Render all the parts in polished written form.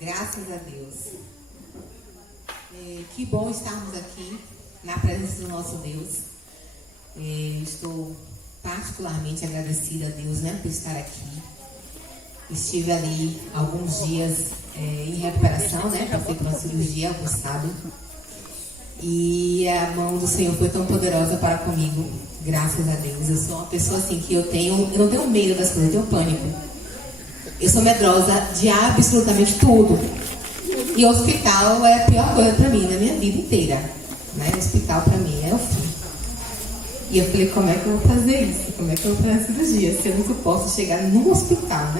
Graças a Deus. Que bom estarmos aqui na presença do nosso Deus. Estou particularmente agradecida a Deus, por estar aqui. Estive ali alguns dias em recuperação, passei por uma cirurgia, alguns sabem. E a mão do Senhor foi tão poderosa para comigo, graças a Deus. Eu sou uma pessoa assim que eu não tenho medo das coisas, eu tenho pânico. Eu sou medrosa de absolutamente tudo. E o hospital é a pior coisa para mim na minha vida inteira. O hospital para mim é o fim. E eu falei, como é que eu vou fazer isso? Como é que eu vou fazer a cirurgia? Se eu nunca posso chegar num hospital,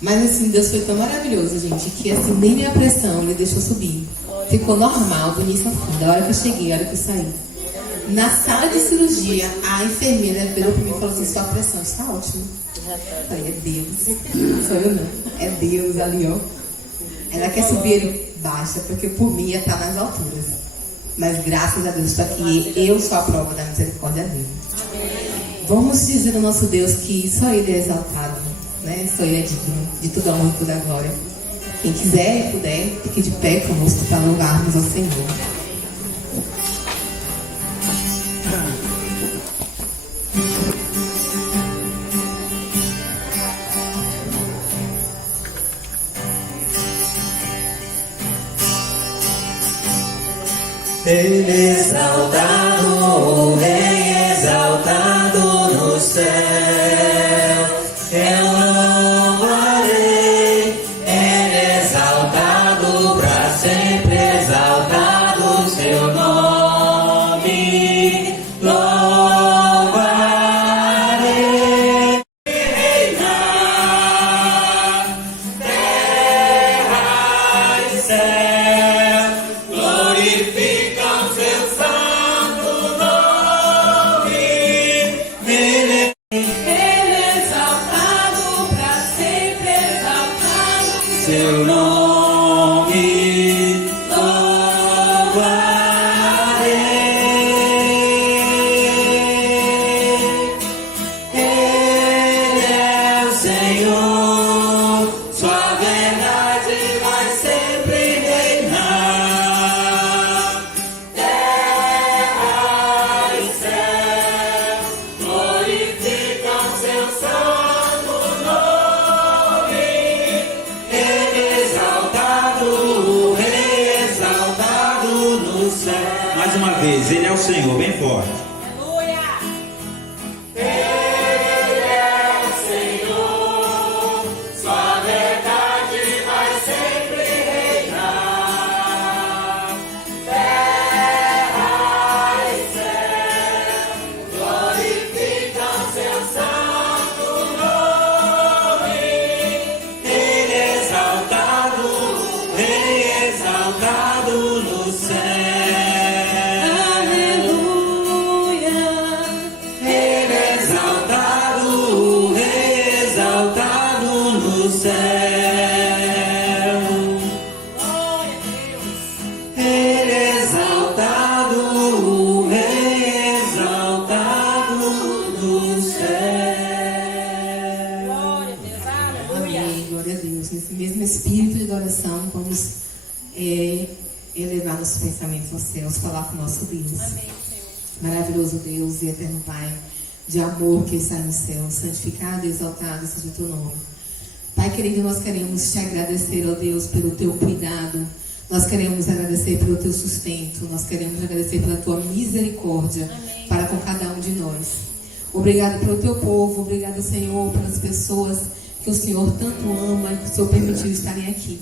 Mas assim, Deus foi tão maravilhoso, gente, que assim, nem minha pressão me deixou subir. Ficou normal, do início ao fim, da hora que eu cheguei, da hora que eu saí. Na sala de cirurgia, a enfermeira virou para mim e falou assim, sua pressão está ótima. Eu falei, é Deus. Sou eu não. É Deus ali, ó. Ela quer subir baixa, porque por mim ia estar nas alturas. Mas graças a Deus estou aqui. Eu sou a prova da misericórdia dele. Vamos dizer ao nosso Deus que só Ele é exaltado, Só Ele é digno de toda a honra e toda a glória. Quem quiser e puder, fique de pé conosco para louvarmos ao Senhor. Ele exaltado, o Rei exaltado no céu. Eu louvarei, Ele exaltado para sempre, exaltado seu nome. Louvarei, reinar, terra e céu, glorifica seu santo nome. Ele exaltado para sempre, exaltado seu nome. Louvarei. Ele é o Senhor, sua verdade vai sempre reinar. Terra e céu glorificam seu santo nome. Ele exaltado, o Rei exaltado no céu. Mais uma vez, Ele é o Senhor, bem forte. Ele é o Senhor, sua verdade vai sempre reinar. Terra e céu glorificam seu santo nome. Ele exaltado, o Rei exaltado no céu. Aleluia. Ele exaltado, o Rei exaltado no céu. Ele exaltado, o Rei exaltado no céu. Amém, glória a Deus. Nesse mesmo espírito de adoração, vamos elevar nossos pensamentos aos céus, falar com o nosso Deus. Maravilhoso Deus e eterno Pai, de amor que está no céu, santificado e exaltado seja o teu nome. Pai querido, nós queremos te agradecer, ó Deus, pelo teu cuidado. Nós queremos agradecer pelo teu sustento. Nós queremos agradecer pela tua misericórdia para com cada um de nós. Obrigado pelo teu povo. Obrigado, Senhor, pelas pessoas que o Senhor tanto ama e que o Senhor permitiu estarem aqui.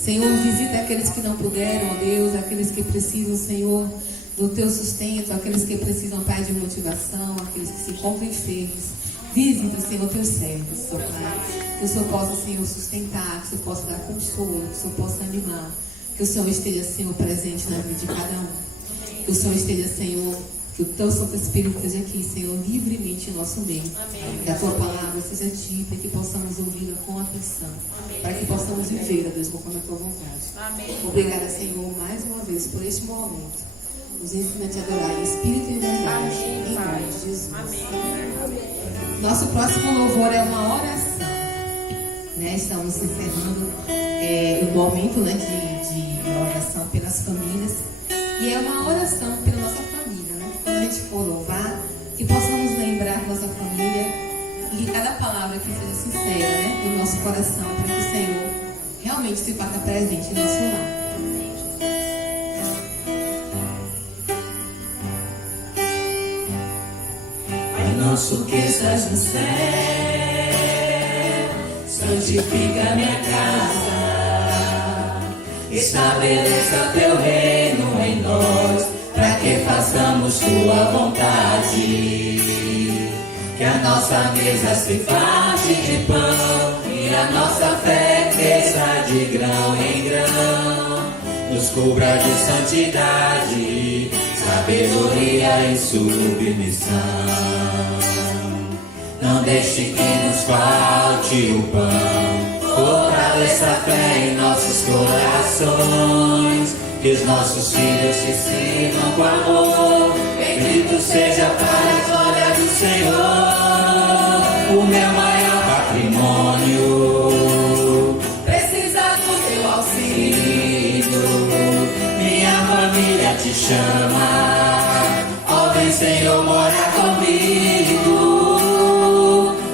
Senhor, visita aqueles que não puderam, ó Deus, aqueles que precisam, Senhor, do teu sustento, aqueles que precisam, Pai, de motivação, aqueles que se encontram enfermos. Visita, Senhor, teus servos, ó Pai. Que o Senhor possa, Senhor, sustentar, que o Senhor possa dar consolo, que o Senhor possa animar. Que o Senhor esteja, Senhor, presente na vida de cada um. Que o Senhor esteja, Senhor, que o teu Santo Espírito esteja aqui, Senhor, livremente em nosso meio. Amém. Que a tua palavra seja dita e que possamos ouvi-la com atenção. Amém. Para que possamos viver, ó Deus, conforme a tua vontade. Amém. Obrigada, Senhor, mais uma vez por este momento. Nos ensina a te adorar em espírito e em verdade. Em nome de Jesus. Amém. Nosso próximo louvor é uma oração. estamos encerrando o momento, né, de oração pelas famílias. E é uma oração pela nossa família, né? Quando a gente for louvar, que possamos lembrar nossa família e que cada palavra que seja sincera, né, do nosso coração, para que o Senhor realmente se faça presente em nosso lar. Nosso que estás no céu, santifica minha casa, estabeleça teu reino em nós, para que façamos tua vontade. Que a nossa mesa se farte de pão e a nossa fé cresça de grão em grão. Nos cubra de santidade, sabedoria e submissão. Não deixe que nos falte o pão, fortaleça a fé em nossos corações. Que os nossos filhos te sirvam com amor, bendito seja para a glória do Senhor. O meu maior patrimônio precisa do teu auxílio. Minha família te chama, ó vem Senhor, mora comigo.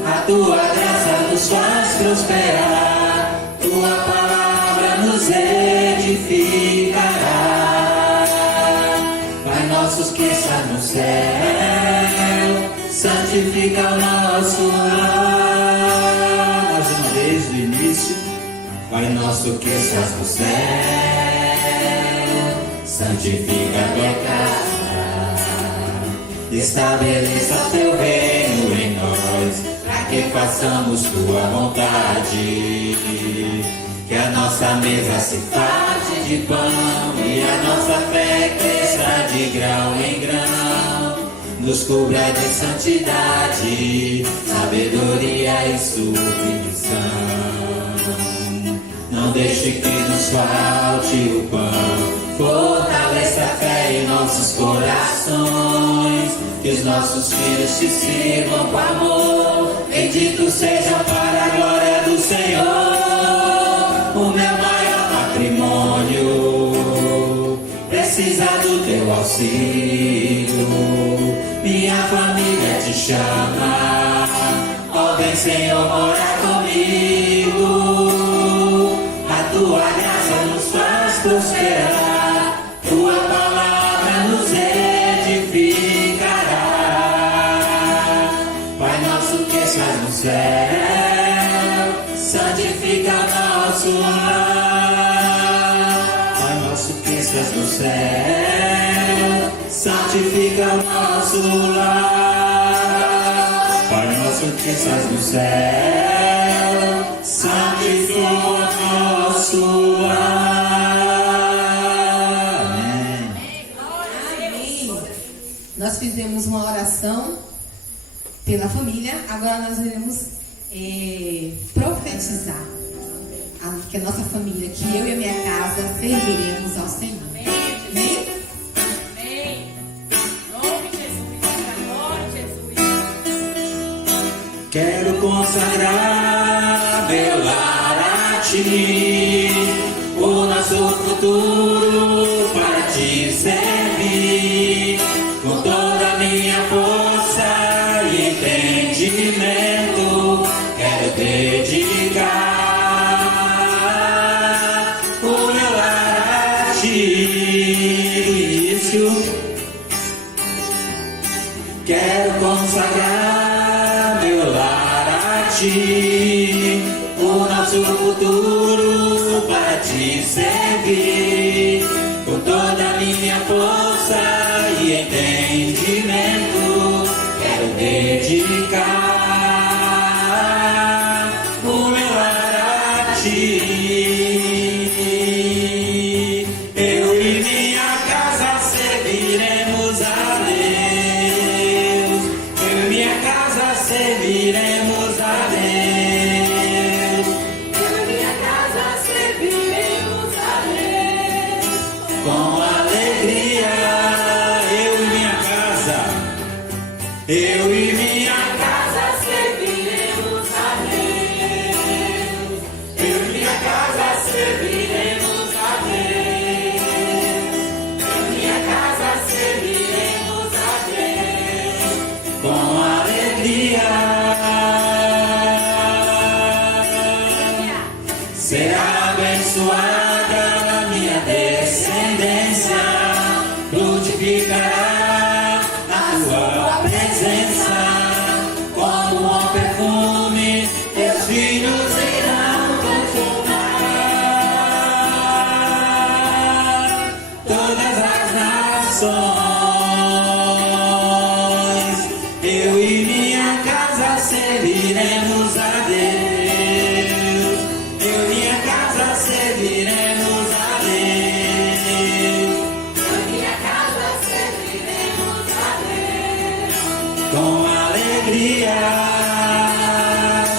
A tua graça nos faz prosperar, tua palavra nos edificará. Pai nosso que está no céu, santifica o nosso lar. Mais uma vez do início. Pai nosso que estás no céu, santifica a tua casa, estabeleça teu reino em nós, para que façamos tua vontade. Que a nossa mesa se farte de pão e a nossa fé cresça de grão em grão. Nos cubra de santidade, sabedoria e submissão. Não deixe que nos falte o pão, fortaleça a fé em nossos corações. Que os nossos filhos te sirvam com amor, bendito seja para a glória do Senhor. O meu maior patrimônio precisa do teu auxílio. Minha família te chama, ó vem Senhor, mora comigo. A tua graça nos faz prosperar, tua palavra nos edificará. Pai nosso que estás no céu, santifica o nosso lar. Pai nosso que estás no céu, santifica o nosso lar. Pai nosso que estás no céu, santifica o nosso lar. Amém. Nós fizemos uma oração pela família, agora nós iremos profetizar que a nossa família, que eu e a minha casa serviremos ao Senhor. Amém? Amém. Em nome de Jesus, glória a Jesus. Quero consagrar meu lar a ti, o nosso futuro para te servir, com toda a minha força e entendimento. Quero dedicar o meu lar a ti. Quero consagrar meu lar a ti, o nosso futuro para te servir, com toda a minha força e entendimento. Quero dedicar o meu lar a ti. Eu e minha casa serviremos a Deus. Eu e minha casa serviremos a Deus. Eu e minha casa serviremos a Deus. Com alegria, eu e minha casa. Eu e minha casa Serviremos a Deus. será abençoada na minha descendência, frutificará a tua presença, como um bom perfume, teus filhos irão perfumar todas as nações. Eu e minha casa serviremos a Deus. Eu e minha casa serviremos a Deus. Eu e minha casa serviremos a Deus. Com alegria.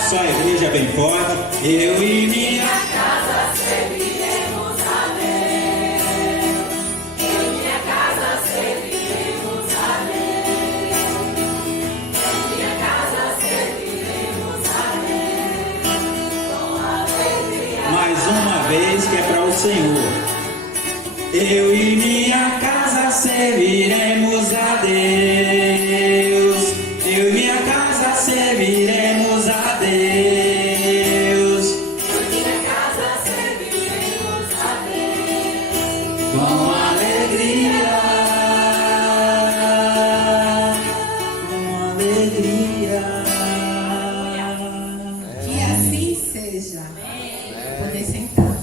Só a igreja bem forte. Eu e minha Casa serviremos a Deus. Eu e minha casa serviremos a Deus. Eu e minha casa serviremos a Deus. Com alegria. mais uma vez que é para o Senhor. Eu e minha casa serviremos a Deus. Eu e minha casa serviremos a Deus. Eu e minha casa serviremos a Deus. Com alegria. Com alegria. Que assim seja. Poder sentar.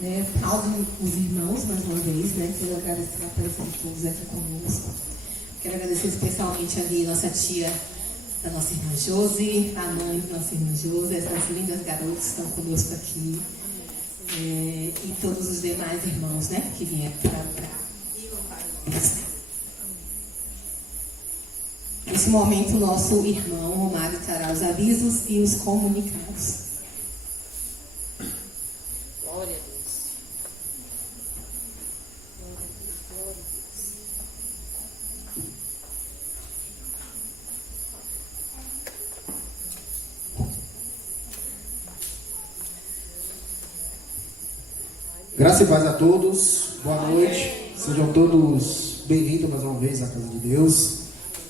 Né, aplaudo os irmãos mais uma vez, né? Quero agradecer a presença de todos aqui conosco. Quero agradecer especialmente ali nossa tia, da nossa irmã Josi, a mãe da nossa irmã Josi, essas lindas garotas que estão conosco aqui. E todos os demais irmãos, né? Que vieram para nesse momento, nosso irmão Romário trará os avisos e os comunicados. Glória a Deus. Graça e paz a todos, boa noite, sejam todos bem-vindos mais uma vez à casa de Deus.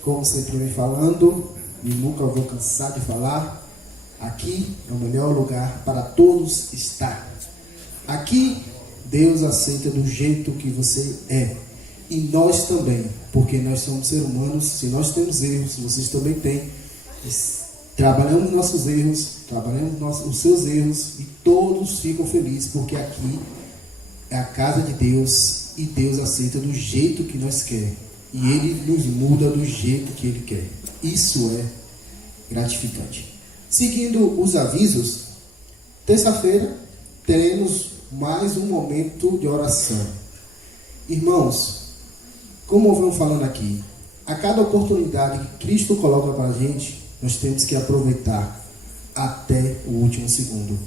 Como sempre vem falando, e nunca vou cansar de falar, aqui é o melhor lugar para todos estar. Aqui Deus aceita do jeito que você é, e nós também, porque nós somos seres humanos. Se nós temos erros, vocês também têm. Trabalhamos nossos erros, trabalhamos os seus erros, e todos ficam felizes, porque aqui é a casa de Deus e Deus aceita do jeito que nós queremos. E Ele nos muda do jeito que Ele quer. Isso é gratificante. Seguindo os avisos, terça-feira teremos mais um momento de oração. Irmãos, como vamos falando aqui, a cada oportunidade que Cristo coloca para a gente, nós temos que aproveitar até o último segundo.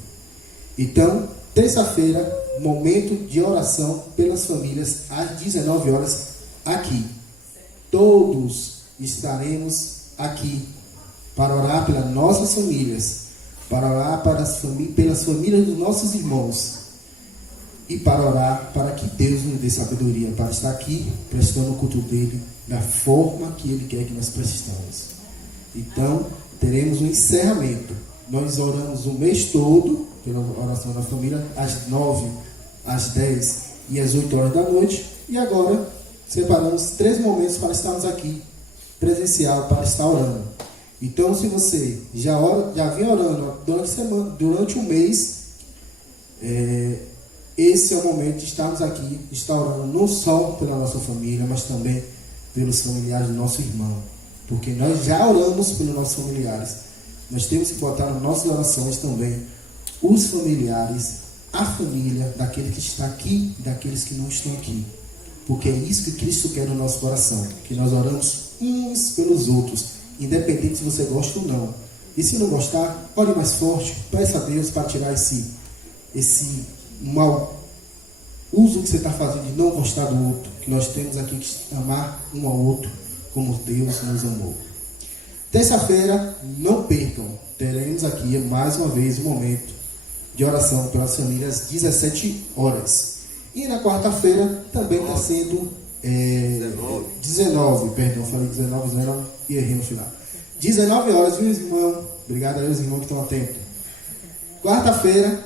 Então, terça-feira, momento de oração pelas famílias às 19 horas aqui. Todos estaremos aqui para orar pelas nossas famílias, para orar pelas famílias dos nossos irmãos e para orar para que Deus nos dê sabedoria para estar aqui prestando o culto dele da forma que Ele quer que nós prestemos. Então, teremos um encerramento. Nós oramos o mês todo pela oração da família, às 9, às 10 e às 8 horas da noite. E agora separamos 3 momentos para estarmos aqui, presencial, para estar orando. Então, se você já vem orando durante a semana, durante o mês, esse é o momento de estarmos aqui, estar orando não só pela nossa família, mas também pelos familiares do nosso irmão. Porque nós já oramos pelos nossos familiares. Nós temos que botar nas nossas orações também os familiares, a família daquele que está aqui e daqueles que não estão aqui. Porque é isso que Cristo quer no nosso coração, que nós oramos uns pelos outros, independente se você gosta ou não. E se não gostar, ore mais forte, peça a Deus para tirar esse mau uso que você está fazendo de não gostar do outro, que nós temos aqui que amar um ao outro como Deus nos amou. Terça-feira, não percam, teremos aqui mais uma vez um momento de oração pelas famílias às 17 horas. E na quarta-feira também está sendo 19, falei 19 e errei no final. 19 horas, viu, irmão? Obrigado aí, os irmãos que estão atentos. quarta-feira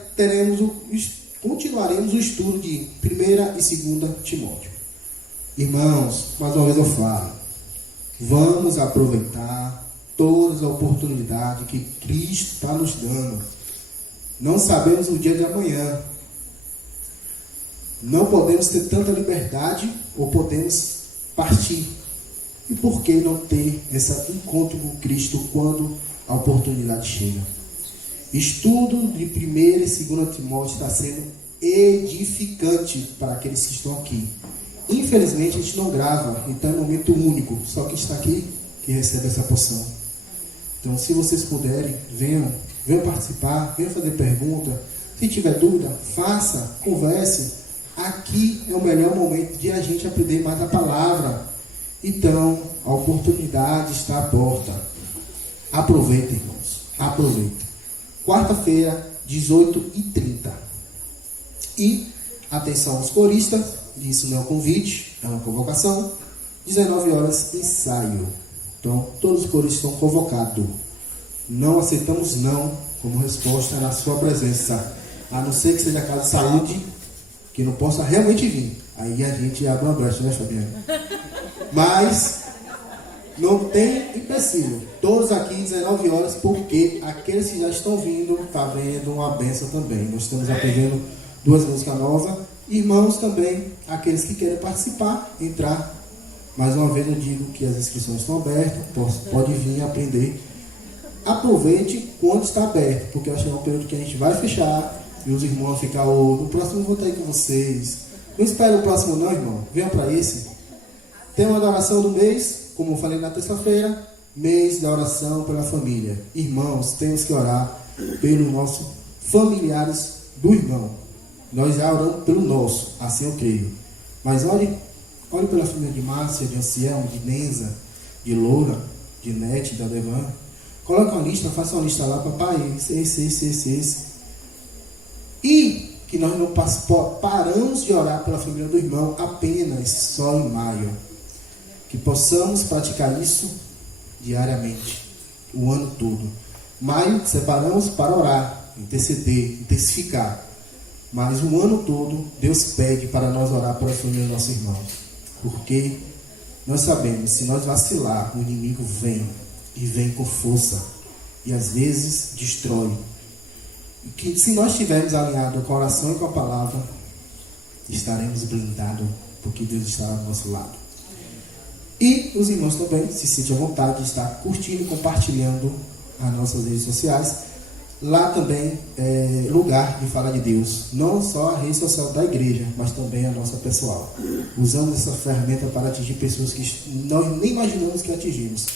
continuaremos o estudo de 1ª e 2ª Timóteo. Irmãos, mais uma vez eu falo, vamos aproveitar todas as oportunidades que Cristo está nos dando. Não sabemos o dia de amanhã. Não podemos ter tanta liberdade ou podemos partir. E por que não ter esse encontro com Cristo quando a oportunidade chega? Estudo de 1ª e 2ª Timóteo está sendo edificante para aqueles que estão aqui. Infelizmente a gente não grava, então é um momento único, só que está aqui que recebe essa porção. Então, se vocês puderem, venham participar, venham fazer pergunta. Se tiver dúvida, faça, converse. Aqui é o melhor momento de a gente aprender mais a palavra. Então, a oportunidade está à porta. Aproveita, irmãos. Aproveita. Quarta-feira, 18h30. E, atenção aos coristas, isso não é um convite, é uma convocação. 19 horas, ensaio. Então, todos os coristas estão convocados. Não aceitamos não como resposta na sua presença. A não ser que seja casa de saúde, que não possa realmente vir. Aí a gente abre uma brecha, né, Fabiana? Mas não tem empecilho. Todos aqui 19 horas, porque aqueles que já estão vindo, está vendo uma benção também. Nós estamos aprendendo 2 músicas novas. Irmãos também, aqueles que querem participar, entrar. Mais uma vez eu digo que as inscrições estão abertas, pode vir aprender. Aproveite quando está aberto, porque vai chegar um período que a gente vai fechar e os irmãos vão ficar, no próximo eu vou estar aí com vocês. Não espere o próximo não, irmão. Venha para esse. Tem uma oração do mês, como eu falei na terça-feira, mês da oração pela família. Irmãos, temos que orar pelos nossos familiares do irmão. Nós já oramos pelo nosso, assim eu creio. Mas olhe pela família de Márcia, de Ancião, de Nenza, de Loura, de Nete, de Adevan. Coloca uma lista, faça uma lista lá, papai, esse. E que nós não paramos de orar pela família do irmão apenas só em maio. Que possamos praticar isso diariamente, o ano todo. Maio, separamos para orar, interceder, intensificar. Mas o ano todo, Deus pede para nós orar pela família dos nossos irmãos. Porque nós sabemos, se nós vacilar, o inimigo vem, e vem com força, e às vezes destrói. E que se nós estivermos alinhados com a oração e com a palavra, estaremos blindados, porque Deus estará do nosso lado. E os irmãos também se sentem à vontade de estar curtindo e compartilhando as nossas redes sociais. Lá também é lugar de falar de Deus, não só a rede social da igreja, mas também a nossa pessoal. Usamos essa ferramenta para atingir pessoas que nós nem imaginamos que atingimos.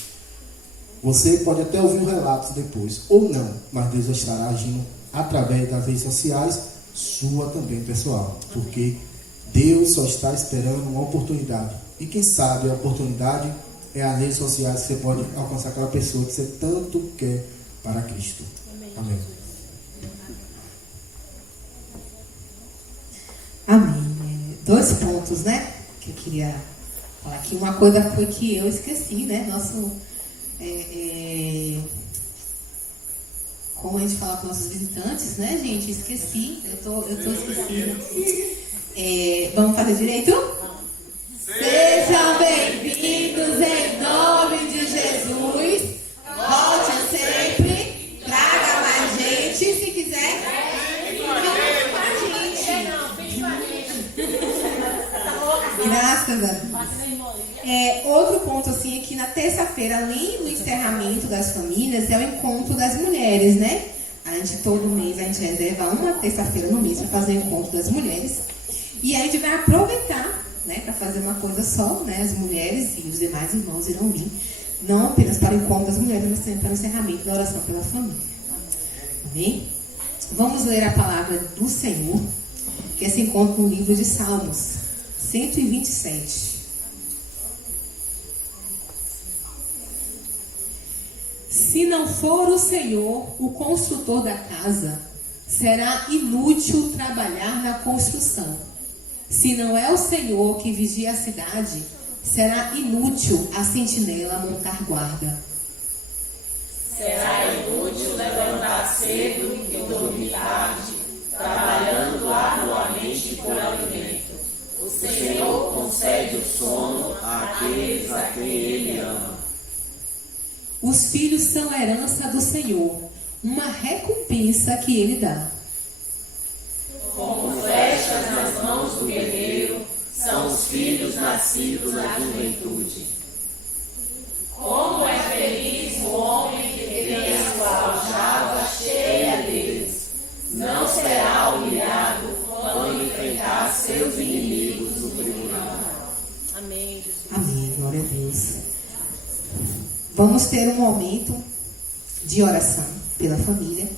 Você pode até ouvir o relato depois, ou não, mas Deus estará agindo através das redes sociais, sua também pessoal, porque Deus só está esperando uma oportunidade. E quem sabe a oportunidade é as redes sociais que você pode alcançar aquela pessoa que você tanto quer para Cristo. Amém. Amém. 2 pontos, né? Que eu queria falar aqui. Uma coisa foi que eu esqueci, né? Como a gente fala com nossos visitantes, né, gente? Esqueci. Eu tô esquecida. Vamos fazer direito? Sejam bem-vindos em nome de Jesus. Volte sempre. Traga mais gente, se quiser. Vem com a gente. Graças a Deus. Outro ponto assim é que na terça-feira, além do encerramento das famílias, é o encontro das mulheres, né? A gente todo mês a gente reserva uma terça-feira no mês para fazer o encontro das mulheres. E aí a gente vai aproveitar, né, para fazer uma coisa só, né? As mulheres e os demais irmãos irão vir. Não apenas para o encontro das mulheres, mas também para o encerramento da oração pela família. Amém? Vamos ler a palavra do Senhor, que se encontra no livro de Salmos 127. Se não for o Senhor, o construtor da casa, será inútil trabalhar na construção. Se não é o Senhor que vigia a cidade, será inútil a sentinela montar guarda. Será inútil levantar cedo e dormir Os filhos são a herança do Senhor, uma recompensa que Ele dá. Como flechas nas mãos do guerreiro, são os filhos nascidos na juventude. Como é feliz o homem que tem a sua aljava cheia deles. Não será humilhado quando enfrentar seus inimigos no tribunal. Amém, Jesus. Amém, glória a Deus. Vamos ter um momento de oração pela família,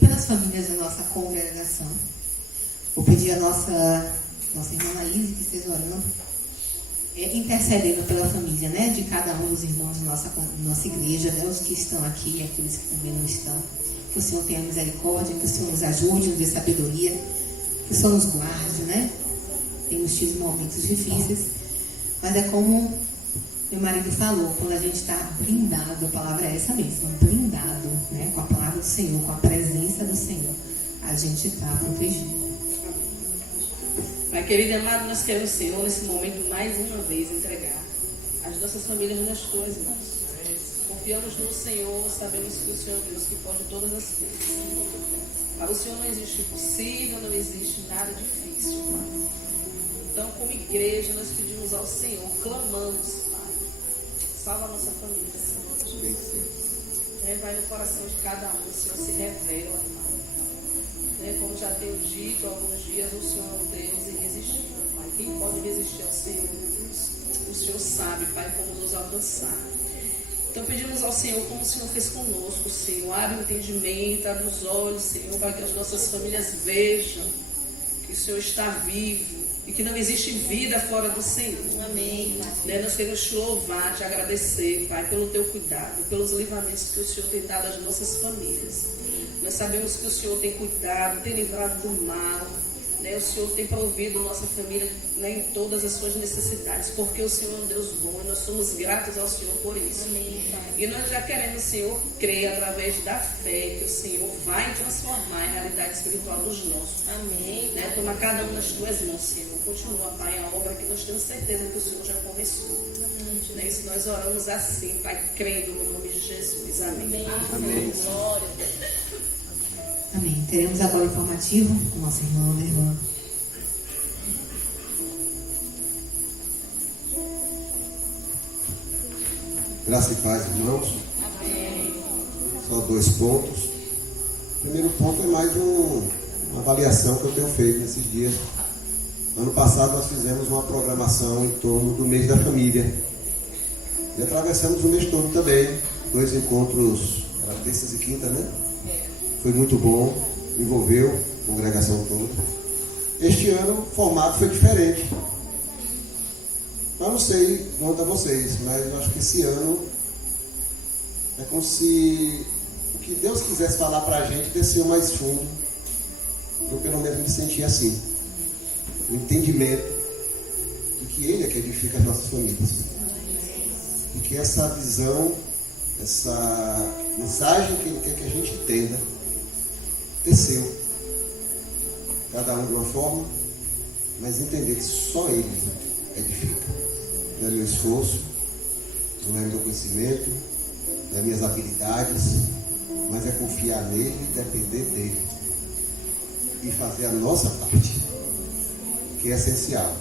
pelas famílias da nossa congregação. Vou pedir a nossa irmã Laís que esteja orando, intercedendo pela família, né, de cada um dos irmãos de nossa igreja, né, os que estão aqui e aqueles que também não estão. Que o Senhor tenha misericórdia, que o Senhor nos ajude, nos dê sabedoria, que o Senhor nos guarde, né? Temos tido momentos difíceis, mas é como meu marido falou, quando a gente está blindado, a palavra é essa mesma, blindado, né? Com a palavra do Senhor, com a presença do Senhor, a gente está protegido. Pai querido e amado, nós queremos, Senhor, nesse momento, mais uma vez, entregar as nossas famílias nas tuas mãos. Confiamos no Senhor, sabemos que o Senhor é Deus que pode todas as coisas. Para o Senhor não existe impossível, não existe nada difícil, Pai. Então, como igreja, nós pedimos ao Senhor, clamamos, Pai, salva a nossa família, Senhor. Vai no coração de cada um, o Senhor se revela, Pai. Como já tenho dito há alguns dias, o Senhor é um Deus irresistível, Pai. Quem pode resistir ao Senhor? O Senhor sabe, Pai, como nos alcançar. Então pedimos ao Senhor, como o Senhor fez conosco, Senhor, abre o entendimento, abre os olhos, Senhor, para que as nossas famílias vejam que o Senhor está vivo e que não existe vida fora do Senhor. Amém. Nós queremos te louvar, te agradecer, Pai, pelo teu cuidado, pelos livramentos que o Senhor tem dado às nossas famílias. Nós sabemos que o Senhor tem cuidado, tem livrado do mal, o Senhor tem provido nossa família, em todas as suas necessidades, porque o Senhor é um Deus bom e nós somos gratos ao Senhor por isso. Amém, Pai. E nós já queremos, Senhor, crer através da fé que o Senhor vai transformar a realidade espiritual dos nossos. Amém. Toma cada um nas tuas mãos, Senhor. Continua, Pai, a obra que nós temos certeza que o Senhor já começou. Amém. Isso nós oramos assim, Pai, crendo no nome de Jesus. Amém. Amém. Glória a Deus. Amém. Teremos agora o informativo com nossa irmã. Graça e paz, irmãos. Amém. Só 2 pontos. O primeiro ponto é mais uma avaliação que eu tenho feito nesses dias. Ano passado nós fizemos uma programação em torno do mês da família. E atravessamos o mês todo também. 2 encontros, era terças e quinta, né? Foi muito bom, envolveu a congregação toda. Este ano o formato foi diferente. Eu não sei quanto a vocês, mas eu acho que esse ano é como se o que Deus quisesse falar para a gente desceu mais fundo. Eu pelo menos me senti assim. O entendimento de que Ele é que edifica as nossas famílias. E que essa visão, essa mensagem que Ele quer que a gente entenda, desceu. Cada um de uma forma, mas entender que só Ele edifica. Não é meu esforço, não é meu conhecimento, não é minhas habilidades, mas é confiar nele, depender dele e fazer a nossa parte, que é essencial.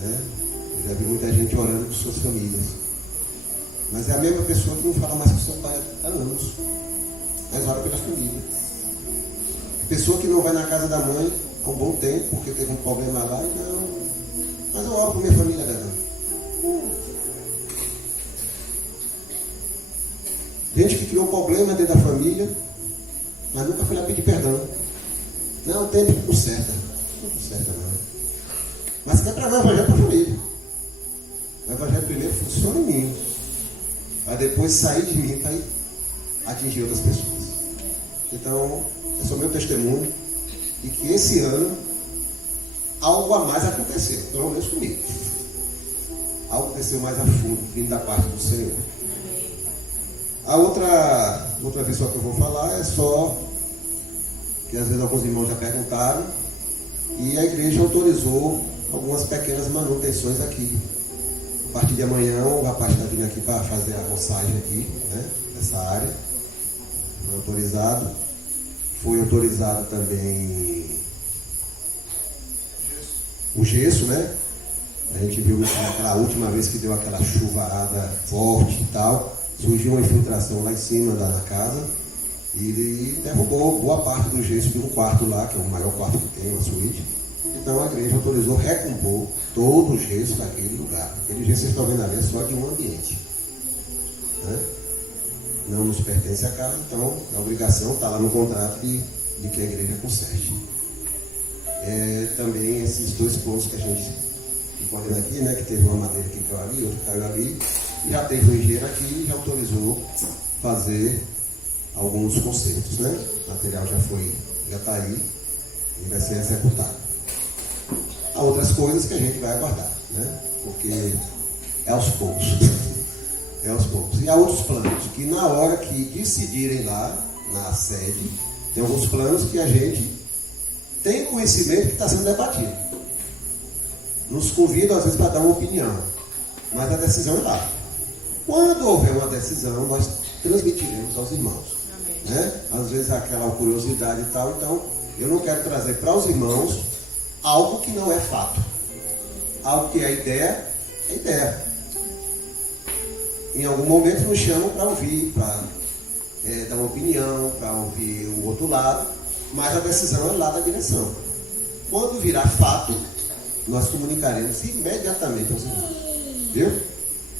Eu já vi muita gente orando por suas famílias, mas é a mesma pessoa que não fala mais com seu pai há anos, mas ora pela família. Pessoa que não vai na casa da mãe há um bom tempo porque teve um problema lá e não, mas eu oro por minha família, galera. Gente que criou problema dentro da família, mas nunca foi lá pedir perdão. Não, o tempo não conserta. Não conserta não. Mas quer trazer o evangelho para a família. O evangelho primeiro funciona em mim, para depois sair de mim para atingir outras pessoas. Então, é só meu testemunho de que esse ano algo a mais aconteceu, pelo menos comigo. Algo aconteceu mais a fundo, vindo da parte do Senhor. A outra pessoa que eu vou falar é só que às vezes alguns irmãos já perguntaram, e a igreja autorizou algumas pequenas manutenções aqui. A partir de amanhã o rapaz está vindo aqui para fazer a roçagem aqui, né, nessa área. Foi autorizado. Foi autorizado também o gesso, né? A gente viu que naquela última vez que deu aquela chuvarada forte e tal, surgiu uma infiltração lá em cima na casa e ele derrubou boa parte do gesso de um quarto lá, que é o maior quarto que tem, uma suíte. Então a igreja autorizou recompor todo o gesso daquele lugar. Aquele gesso, vocês estão vendo ali, é só de um ambiente, né? Não nos pertence a casa, então a obrigação está lá no contrato de que a igreja conserte. Também esses dois pontos que a gente ficou olhando aqui, né, que teve uma madeira que caiu ali, outra caiu ali, já teve um engenheiro aqui e já autorizou fazer alguns consertos, né? O material já está aí e vai ser executado. Há outras coisas que a gente vai aguardar, né? Porque é aos poucos. É aos poucos. E há outros planos que na hora que decidirem lá na sede, tem alguns planos que a gente tem conhecimento que está sendo debatido. Nos convidam às vezes para dar uma opinião, mas a decisão é lá. Quando houver uma decisão, nós transmitiremos aos irmãos, né? Às vezes há aquela curiosidade e tal, então eu não quero trazer para os irmãos algo que não é fato. Algo que é ideia, é ideia. Em algum momento nos chamam para ouvir, para dar uma opinião, para ouvir o outro lado, mas a decisão é lá da direção. Quando virar fato, nós comunicaremos imediatamente aos irmãos. Viu?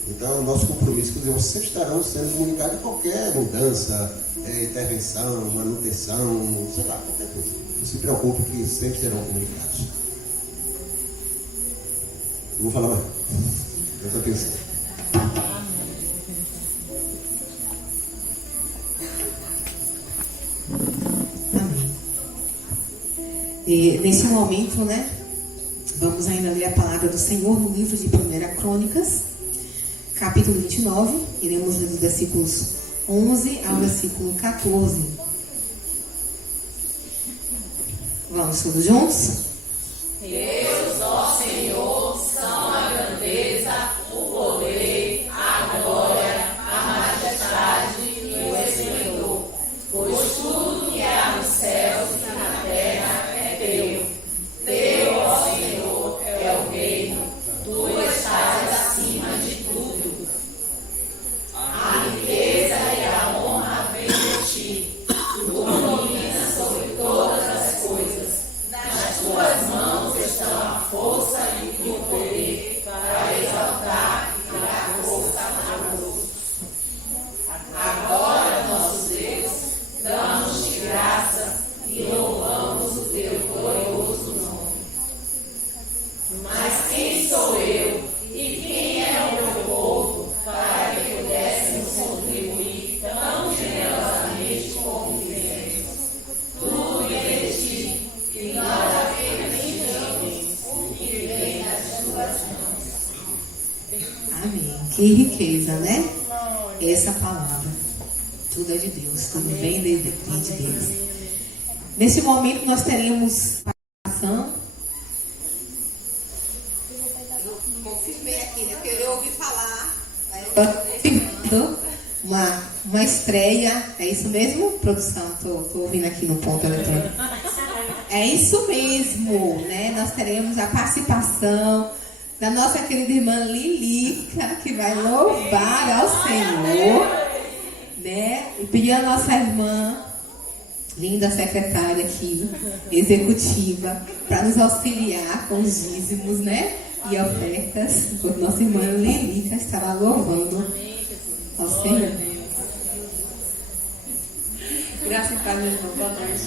Então, o nosso compromisso com Deus sempre estarão sendo comunicados em qualquer mudança, intervenção, manutenção, sei lá, qualquer coisa. Não se preocupe que sempre serão comunicados. Não vou falar mais. Eu estou pensando. E nesse momento, né, vamos ainda ler a palavra do Senhor no livro de 1 Crônicas, capítulo 29, iremos ler dos versículos 11 ao versículo 14. Vamos todos juntos? Deus, ó Senhor, são a grandeza, o poder, a glória, a majestade e o esplendor, pois tudo que há nos céus e na terra é teu. Teu, ó Senhor, é o reino, tu estás acima de tudo. A riqueza e a honra vêm de ti, tu dominas sobre todas as coisas. Nas tuas mãos estão a força e o poder para exaltar e dar força a todos. Agora, nosso Deus, damos-te graça e louvamos o teu glorioso nome. Mas quem sou eu e quem é o meu povo para que pudéssemos contribuir tão generosamente como fizemos? Tudo vem de ti e nada apenas te damos o que vem das tuas mãos. Amém. Que riqueza, né? Essa palavra. Tudo é de Deus, tudo vem de Deus. Nesse momento nós teremos participação. Eu confirmei aqui, né? Porque eu ouvi falar. Uma estreia. É isso mesmo, produção? Tô ouvindo aqui no ponto eletrônico. É isso mesmo, né? Nós teremos a participação da nossa querida irmã Lilica, que vai louvar ao Senhor, né? E pedir a nossa irmã, linda secretária aqui, executiva, para nos auxiliar com os dízimos, né? E ofertas. Nossa irmã Lilica estará louvando ao Senhor. Graças a Deus, irmão. Boa noite.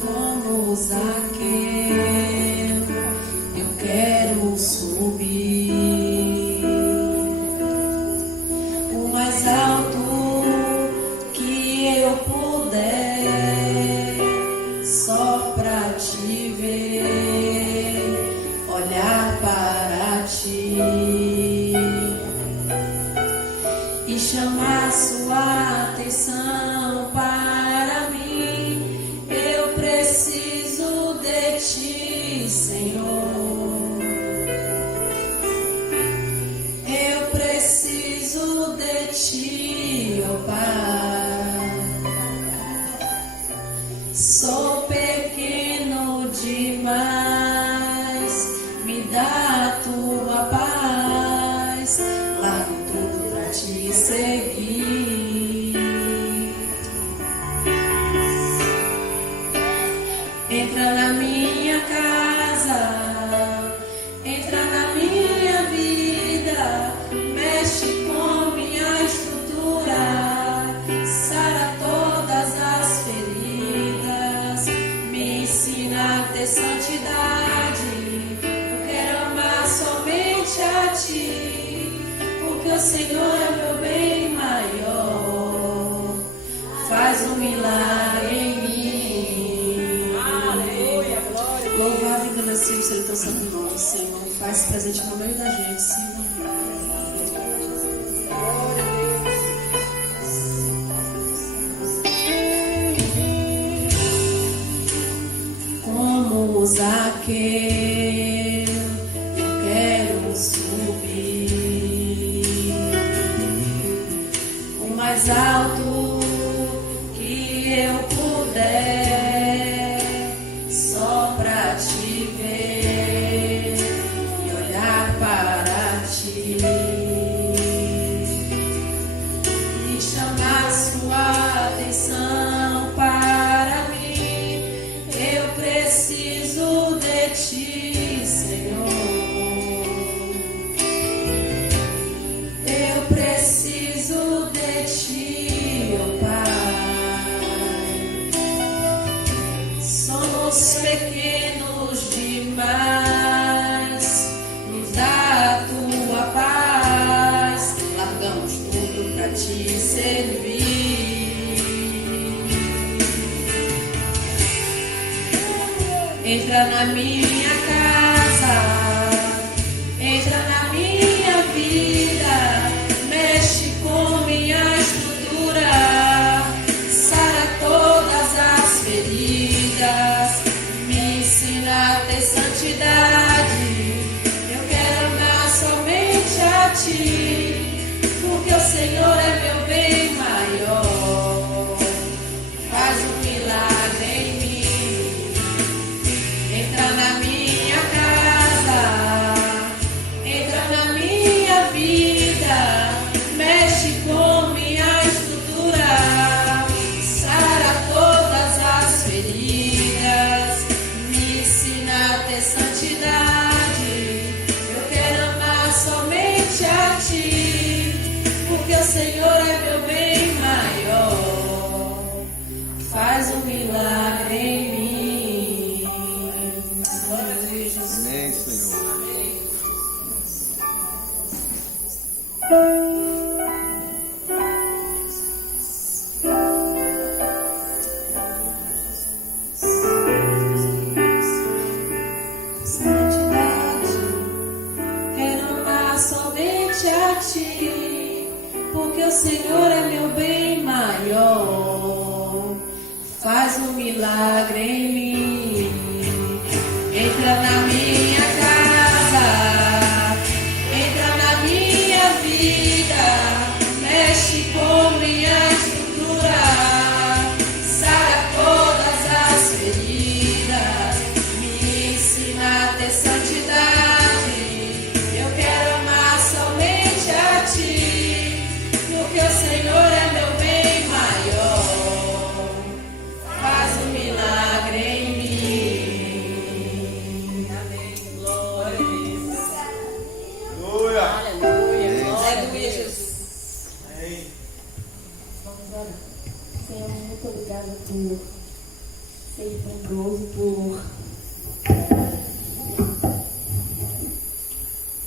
Como Zaqueu, eu quero subir chamar sua atenção para mim. Eu preciso de ti, Senhor. Eu preciso de ti, ó Pai. Sou pequeno demais, me dá a tua paz. Largo tudo pra te seguir. Entra na minha casa, entra na minha vida, mexe com minha estrutura, sara todas as feridas, me ensina a ter santidade. Eu quero amar somente a ti, porque o Senhor é meu bem maior. Faz um milagre em mim. Aleluia, glória. Louvado e agradecido seja o teu santo nome, Senhor. Faz presente no meio da gente, Senhor. Como Zaqueu, eu quero subir o mais alto que eu puder, só pra te ver e olhar para ti e chamar sua atenção para mim. Eu preciso de ti, Senhor. Eu preciso de ti, ó Pai. Somos pequenos demais, nos dá a tua paz. Largamos tudo pra te servir. Entra na minha casa, entra na minha vida, mexe com minha estrutura, sara todas as feridas, me ensina a ter santidade. Eu quero amar somente a ti, porque o Senhor é meu bem maior. Faz um milagre em mim. Entra na minha casa, entra na minha vida, mexe com minha estrutura, sara todas as feridas, me ensina a ter santidade. Eu quero amar somente a ti, porque o Senhor é meu bem maior. Faz um milagre em mim. Glória a Deus, Jesus. Amém, Senhor. Santidade, quero amar somente a ti, porque o Senhor é meu bem maior. Faz um milagre em mim. Entra na minha casa, entra na minha vida, mexe com minha estrutura, sara todas as feridas, me ensina a ter santidade. Eu quero amar somente a ti, porque o Senhor é meu bem maior. Faz um milagre em mim. Amém. Glória a Deus. Aleluia. Aleluia. Aleluia, Jesus. Senhor, muito obrigada por ser bondoso, por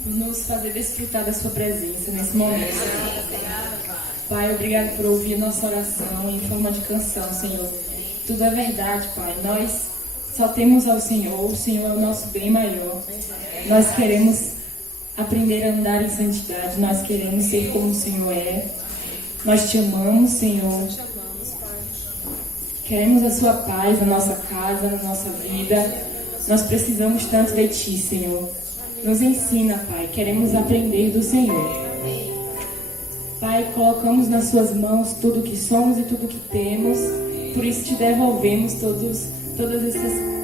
nos fazer desfrutar da sua presença nesse momento. Pai, obrigado por ouvir nossa oração em forma de canção, Senhor. Tudo é verdade, Pai. Nós só temos ao Senhor, o Senhor é o nosso bem maior. Nós queremos aprender a andar em santidade, nós queremos ser como o Senhor é. Nós te amamos, Senhor. Queremos a sua paz na nossa casa, na nossa vida. Nós precisamos tanto de ti, Senhor. Nos ensina, Pai. Queremos aprender do Senhor. Pai, colocamos nas suas mãos tudo o que somos e tudo o que temos. Por isso te devolvemos todo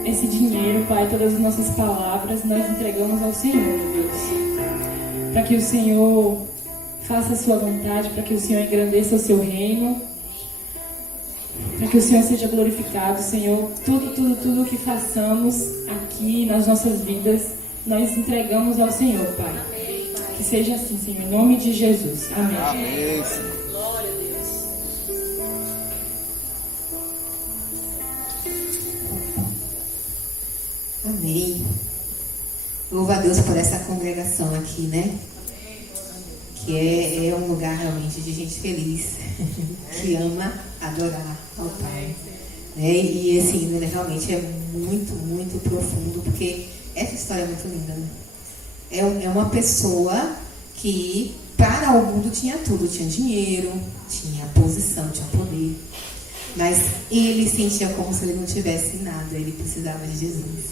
esse dinheiro, Pai, todas as nossas palavras, nós entregamos ao Senhor, meu Deus. Para que o Senhor faça a sua vontade, para que o Senhor engrandeça o seu reino, para que o Senhor seja glorificado, Senhor. Tudo que façamos aqui nas nossas vidas, nós entregamos ao Senhor, Pai. Que seja assim, Senhor, em nome de Jesus. Amém. Amém. Glória a Deus. Amém. Louvo a Deus por essa congregação aqui, né? Que é um lugar realmente de gente feliz, que ama adorar ao Pai. Né? E esse hino realmente é muito, muito profundo, porque essa história é muito linda, né? É uma pessoa que para o mundo tinha tudo, tinha dinheiro, tinha posição, tinha poder, mas ele sentia como se ele não tivesse nada, ele precisava de Jesus,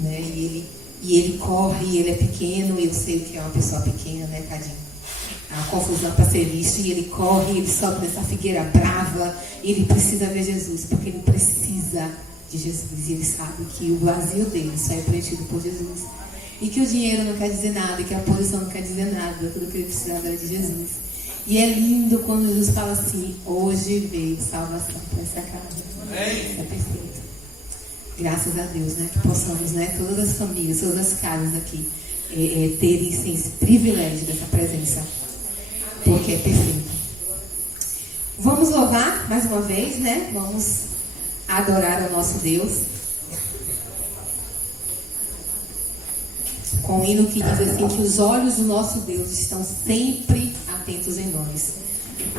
né? E ele corre, ele é pequeno, e eu sei que é uma pessoa pequena, né, tadinho? A confusão para ser visto, e ele corre, ele sobe nessa figueira brava, ele precisa ver Jesus, porque ele precisa de Jesus, e ele sabe que o vazio dele só é preenchido por Jesus. E que o dinheiro não quer dizer nada, e que a posição não quer dizer nada, tudo que ele precisava era de Jesus. E é lindo quando Jesus fala assim: hoje veio salvação para essa casa. Isso é perfeito. Graças a Deus, né? Que possamos, né? Todas as famílias, todas as casas aqui, terem esse privilégio dessa presença. Porque é perfeito. Vamos louvar mais uma vez, né? Vamos adorar o nosso Deus. Com um hino que diz assim, que os olhos do nosso Deus estão sempre atentos em nós,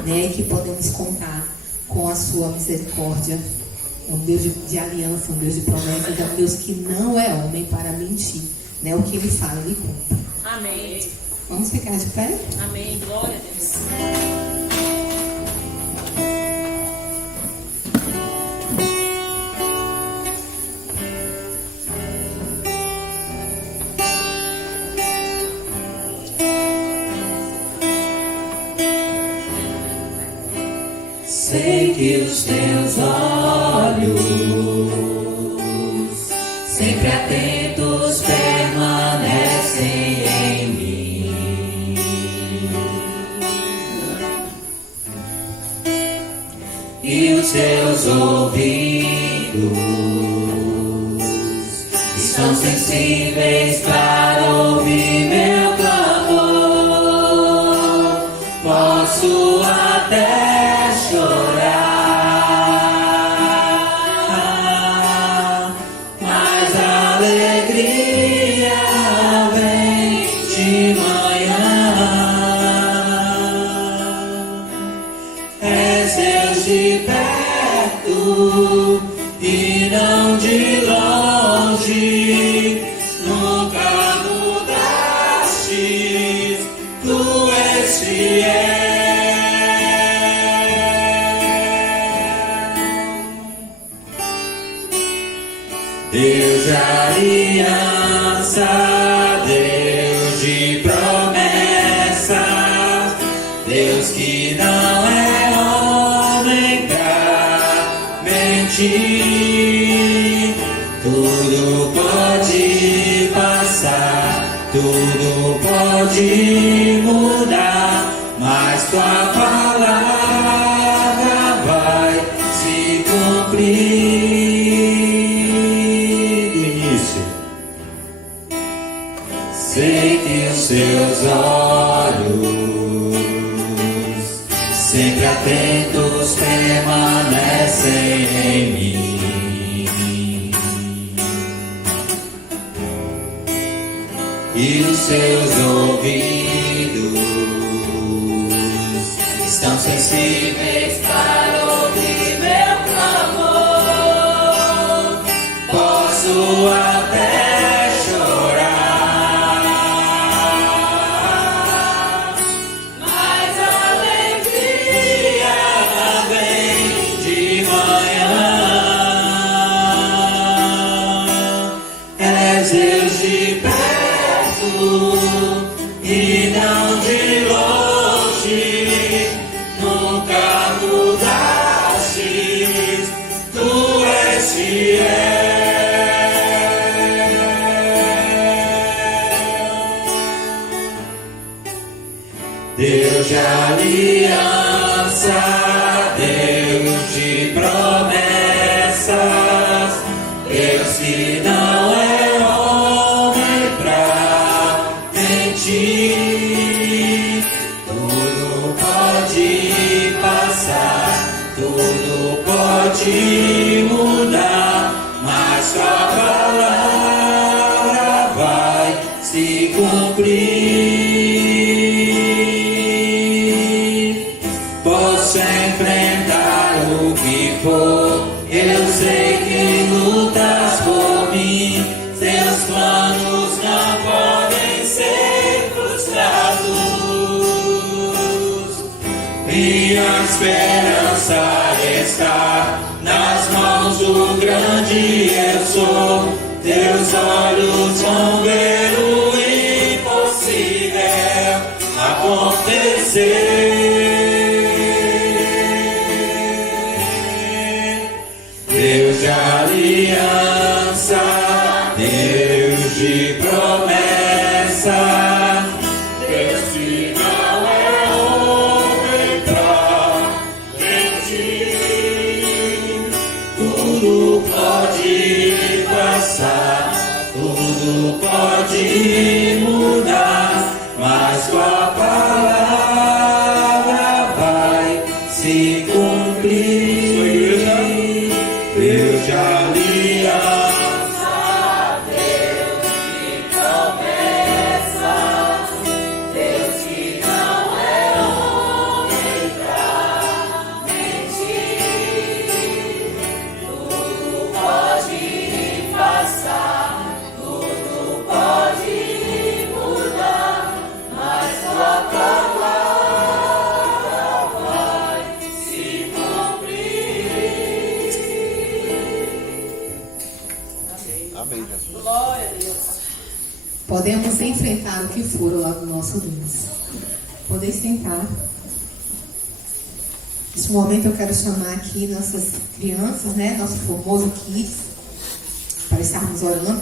né? E que podemos contar com a sua misericórdia. É um Deus de aliança, um Deus de promessas, é um Deus que não é homem para mentir, né? O que ele fala, ele cumpre. Amém. Vamos ficar de pé? Amém. Glória a Deus. Sei que os teus olhos, sempre atentos, permanecem em mim. E os teus ouvidos estão sensíveis para ouvir meu clamor. Posso até chorar, mas a alegria vem de manhã. És Deus de perto e não de longe, nunca mudaste, tu és fiel. Deus de aliança, Deus de promessa, Deus que não é homem pra mentir. Tudo pode passar, tudo pode mudar, mas tua palavra vai se cumprir. Sei que os seus olhos, sempre atentos, permanecem em mim. E os seus ouvidos estão sensíveis para ouvir meu clamor. Posso até chorar, mas a alegria Deus de aliança, Deus de promessas, Deus que não é homem pra mentir. Tudo pode passar, tudo pode mudar, mas sua palavra vai se cumprir. Posso enfrentar o que for, eu sei que lutas por mim. Seus planos não podem ser frustrados. Minha esperança está nas mãos do grande eu sou. Teus olhos vão ver o impossível acontecer. Deus de aliança, Deus de promessa, Deus que não é homem pra mentir. Tudo pode passar, tudo pode mudar, mas tua palavra vai se cumprir. Deus de aliança, Deus de promessa, Deus que não é homem pra mentir. Tudo pode passar, tudo pode mudar, mas tua palavra vai se cumprir. Amém, Jesus. Glória a Deus. Podemos enfrentar o que for lá do nosso Deus. Podeis tentar. Nesse momento eu quero chamar aqui nossas crianças, né? Nosso formoso Kids, para estarmos orando.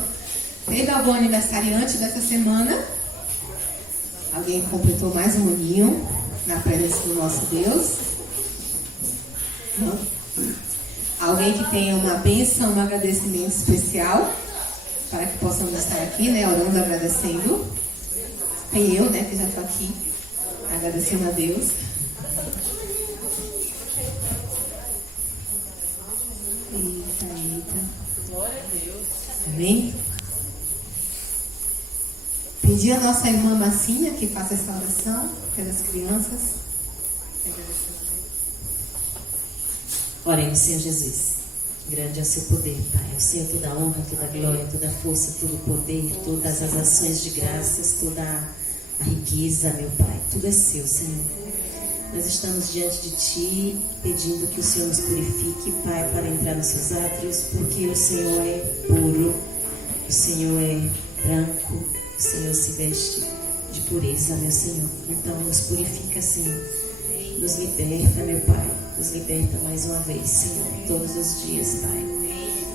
Teve algum aniversariante dessa semana? Alguém completou mais um aninho na presença do nosso Deus? Não? Alguém que tenha uma bênção, um agradecimento especial, para que possamos estar aqui, né, orando, agradecendo. Tem eu, né, que já estou aqui, agradecendo a Deus. Eita. Glória a Deus. Amém? Pedir a nossa irmã Massinha que faça essa oração pelas crianças. Oremos, Senhor Jesus. Grande é o seu poder, Pai. O Senhor toda a honra, toda a glória, toda a força, todo o poder, todas as ações de graças, toda a riqueza, meu Pai. Tudo é seu, Senhor. Nós estamos diante de Ti, pedindo que o Senhor nos purifique, Pai, para entrar nos seus átrios, porque o Senhor é puro, o Senhor é branco, o Senhor se veste de pureza, meu Senhor. Então, nos purifica, Senhor. Nos liberta, meu Pai. Nos liberta mais uma vez, Senhor, todos os dias, Pai,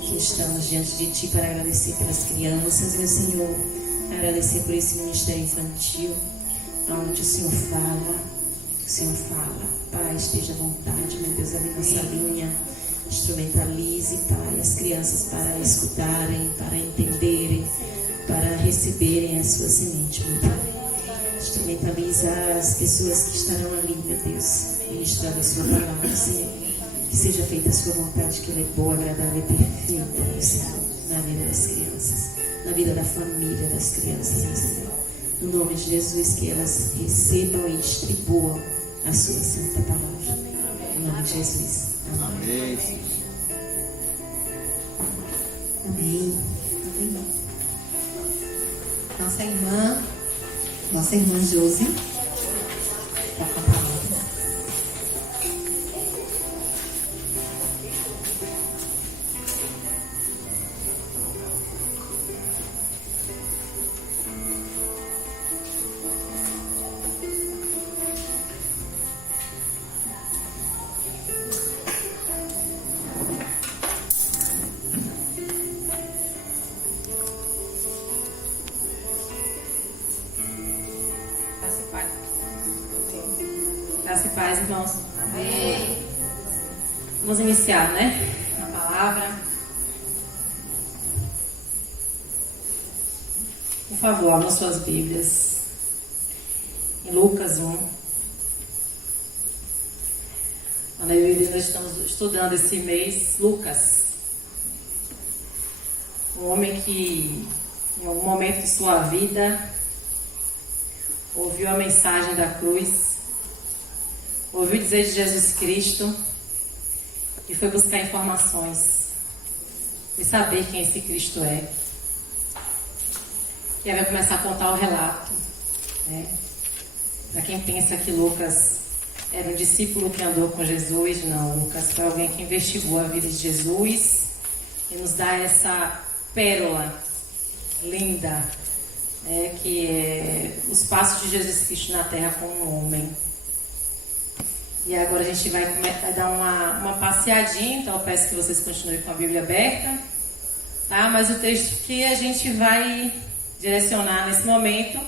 que estamos diante de Ti para agradecer pelas crianças, meu Senhor, agradecer por esse ministério infantil, onde o Senhor fala, Pai, esteja à vontade, meu Deus, ali nossa linha, instrumentalize, Pai, as crianças para escutarem, para entenderem, para receberem a sua semente, meu Pai. Instrumentaliza as pessoas que estarão ali, meu Deus, ministrando a sua palavra, Senhor. Que seja feita a sua vontade, que ela é boa, agradável e perfeita, meu Senhor, na vida das crianças, na vida da família das crianças, meu Senhor. No nome de Jesus, que elas recebam e distribuam a sua santa palavra. Em nome de Jesus. Amém. Amém. Nossa irmã Josi, está com a palavra. Faça parte Graça e paz, irmãos. Amém. Vamos iniciar, né? A palavra. Por favor, abram suas Bíblias. Em Lucas 1. Ana e eu nós estamos estudando esse mês Lucas. Um homem que, em algum momento de sua vida, ouviu a mensagem da cruz, ouviu dizer de Jesus Cristo e foi buscar informações e saber quem esse Cristo é. E aí vai começar a contar o relato, né? Para quem pensa que Lucas era um discípulo que andou com Jesus, não, Lucas foi alguém que investigou a vida de Jesus e nos dá essa pérola linda, que é os passos de Jesus Cristo na terra como um homem. E agora a gente vai dar uma passeadinha, então eu peço que vocês continuem com a Bíblia aberta, tá? Mas o texto que a gente vai direcionar nesse momento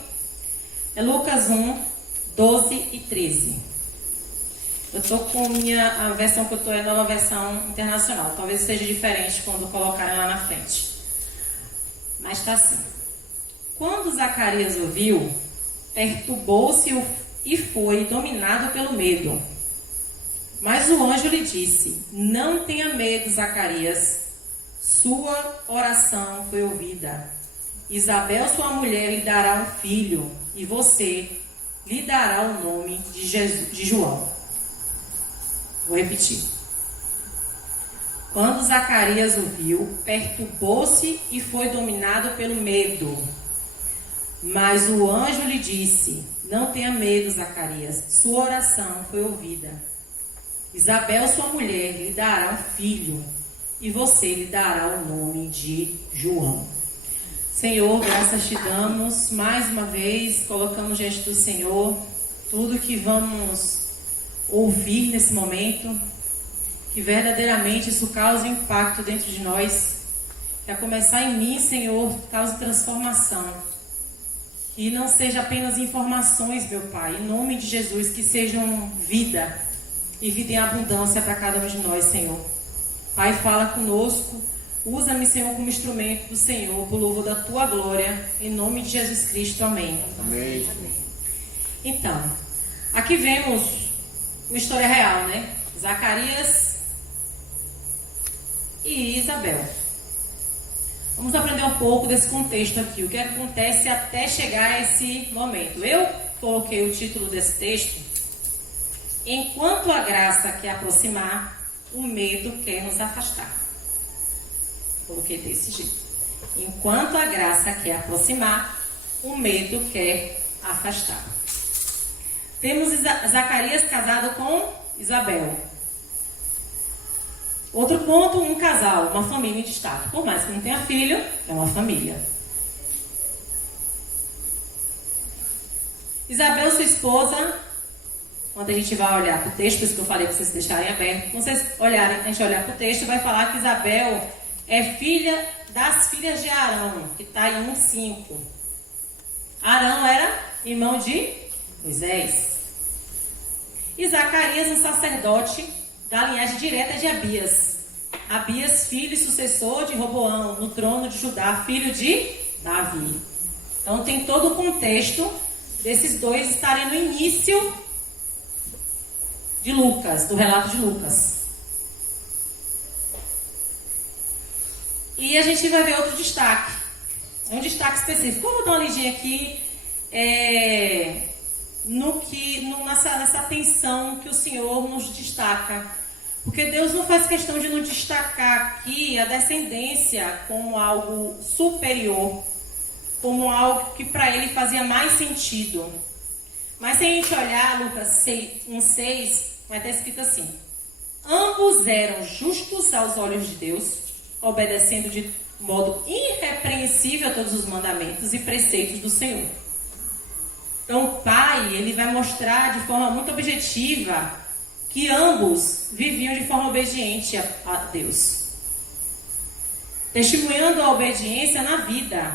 é Lucas 1, 12 e 13. Eu estou com a versão que eu estou é a nova versão internacional, talvez seja diferente quando colocarem lá na frente. Mas está assim. Quando Zacarias ouviu, perturbou-se e foi dominado pelo medo. Mas o anjo lhe disse: não tenha medo, Zacarias, sua oração foi ouvida. Isabel, sua mulher, lhe dará um filho, e você lhe dará o nome de João. Vou repetir. Quando Zacarias ouviu, perturbou-se e foi dominado pelo medo. Mas o anjo lhe disse: não tenha medo, Zacarias, sua oração foi ouvida. Isabel, sua mulher, lhe dará um filho, e você lhe dará o nome de João. Senhor, graças te damos, mais uma vez, colocamos diante do Senhor tudo que vamos ouvir nesse momento, que verdadeiramente isso cause impacto dentro de nós, que a começar em mim, Senhor, cause transformação, que não seja apenas informações, meu Pai, em nome de Jesus, que sejam vida, e vida em abundância para cada um de nós, Senhor. Pai, fala conosco, usa-me, Senhor, como instrumento do Senhor, por louvor da tua glória, em nome de Jesus Cristo, amém. Amém. Então, aqui vemos uma história real, né? Zacarias e Isabel. Vamos aprender um pouco desse contexto aqui, o que acontece até chegar a esse momento. Eu coloquei o título desse texto: Enquanto a graça quer aproximar, o medo quer nos afastar. Coloquei desse jeito. Enquanto a graça quer aproximar, o medo quer afastar. Temos Zacarias casado com Isabel. Outro ponto, um casal, uma família em destaque. Por mais que não tenha filho, é uma família. Isabel, sua esposa, quando a gente vai olhar para o texto, por isso que eu falei para vocês deixarem aberto, quando vocês olharem, a gente olhar para o texto, vai falar que Isabel é filha das filhas de Arão, que está em 1:5. Arão era irmão de Moisés. E Zacarias, um sacerdote da linhagem direta de Abias. Abias, filho e sucessor de Roboão, no trono de Judá, filho de Davi. Então tem todo o contexto desses dois estarem no início de Lucas, do relato de Lucas. E a gente vai ver outro destaque. Um destaque específico. Eu vou dar uma lidinha aqui nessa atenção que o Senhor nos destaca. Porque Deus não faz questão de nos destacar aqui a descendência como algo superior, como algo que para ele fazia mais sentido. Mas se a gente olhar Lucas 1:6, vai estar escrito assim: ambos eram justos aos olhos de Deus, obedecendo de modo irrepreensível a todos os mandamentos e preceitos do Senhor. Então o Pai, ele vai mostrar de forma muito objetiva que ambos viviam de forma obediente a Deus, testemunhando a obediência na vida.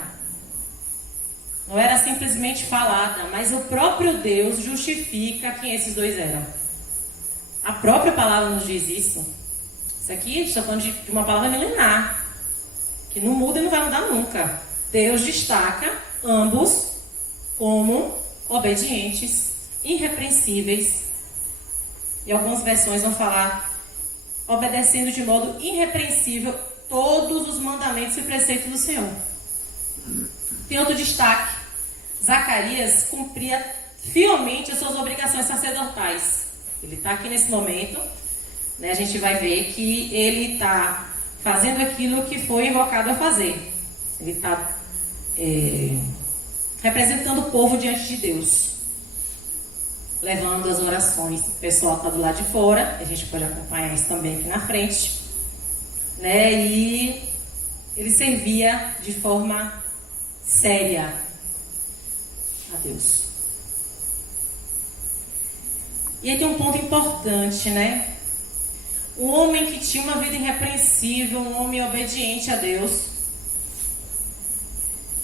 Não era simplesmente falada, mas o próprio Deus justifica quem esses dois eram. A própria palavra nos diz isso. Isso aqui, estou falando de uma palavra milenar, que não muda e não vai mudar nunca. Deus destaca ambos como obedientes, irrepreensíveis. E algumas versões vão falar obedecendo de modo irrepreensível todos os mandamentos e preceitos do Senhor. Tem outro destaque. Zacarias cumpria fielmente as suas obrigações sacerdotais. Ele está aqui nesse momento, né, a gente vai ver que ele está fazendo aquilo que foi invocado a fazer. Ele está representando o povo diante de Deus, levando as orações. O pessoal está do lado de fora, a gente pode acompanhar isso também aqui na frente, né? E ele servia de forma séria a Deus. E aí tem um ponto importante, né? Um homem que tinha uma vida irrepreensível, um homem obediente a Deus,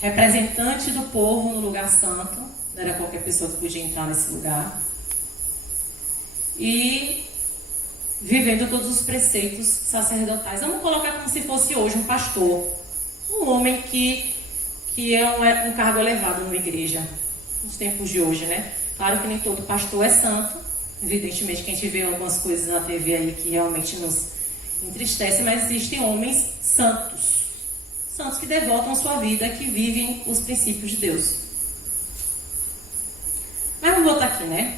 representante do povo no lugar santo, não era qualquer pessoa que podia entrar nesse lugar, e vivendo todos os preceitos sacerdotais. Vamos colocar como se fosse hoje um pastor, um homem que é um cargo elevado numa igreja, nos tempos de hoje, né? Claro que nem todo pastor é santo, evidentemente que a gente vê algumas coisas na TV aí que realmente nos entristecem, mas existem homens santos que devotam a sua vida, que vivem os princípios de Deus. Mas vamos voltar aqui, né?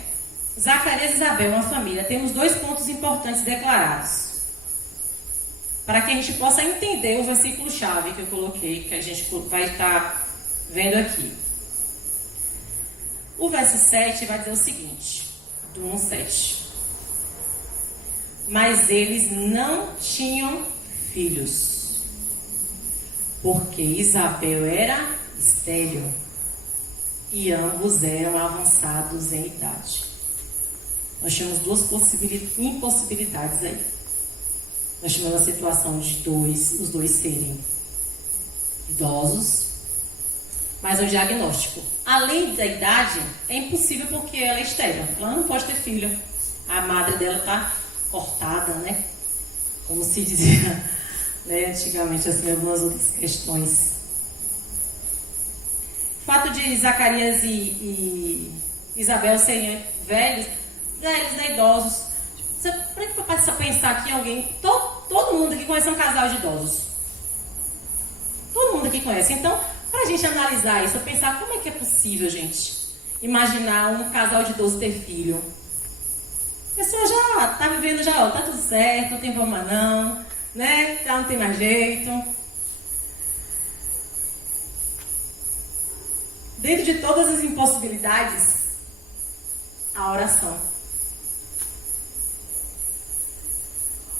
Zacarias e Isabel, uma família. Temos 2 pontos importantes declarados, para que a gente possa entender o versículo-chave que eu coloquei, que a gente vai estar vendo aqui. O verso 7 vai dizer o seguinte, do 1:7. Mas eles não tinham filhos, porque Isabel era estéril e ambos eram avançados em idade. Nós temos 2 impossibilidades aí. Nós temos a situação de os dois serem idosos, mas o diagnóstico, além da idade, é impossível porque ela é estéril. Ela não pode ter filho. A madre dela está cortada, né? Como se dizia, né, antigamente, assim, algumas outras questões. O fato de Zacarias e Isabel serem velhos, né, idosos. Para que eu passe a pensar aqui em alguém? Todo mundo aqui conhece um casal de idosos. Todo mundo aqui conhece. Então, para a gente analisar isso, pensar como é que é possível, gente, imaginar um casal de idoso ter filho. A pessoa já está vivendo, já, ó, tá tudo certo, não tem problema não, né? Já não tem mais jeito. Dentro de todas as impossibilidades, a oração.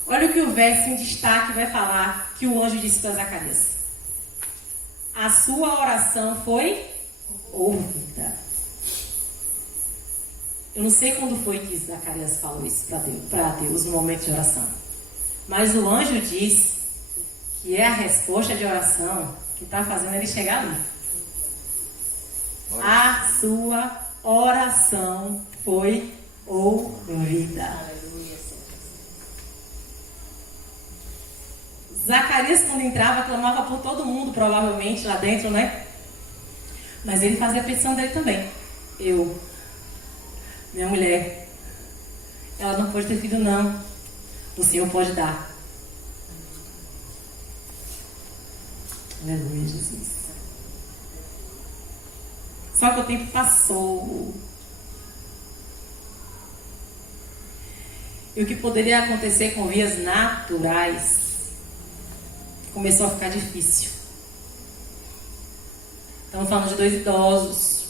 Olha o que o verso em destaque vai falar, que o anjo disse para Zacarias. A sua oração foi ouvida. Eu não sei quando foi que Zacarias falou isso para Deus no momento de oração. Mas o anjo diz que é a resposta de oração que está fazendo ele chegar ali. A sua oração foi ouvida. Zacarias, quando entrava, clamava por todo mundo, provavelmente, lá dentro, né? Mas ele fazia a petição dele também. Minha mulher, ela não pode ter filho, não. O Senhor pode dar. Aleluia, Jesus. Só que o tempo passou. E o que poderia acontecer com vias naturais começou a ficar difícil. Estamos falando de 2 idosos,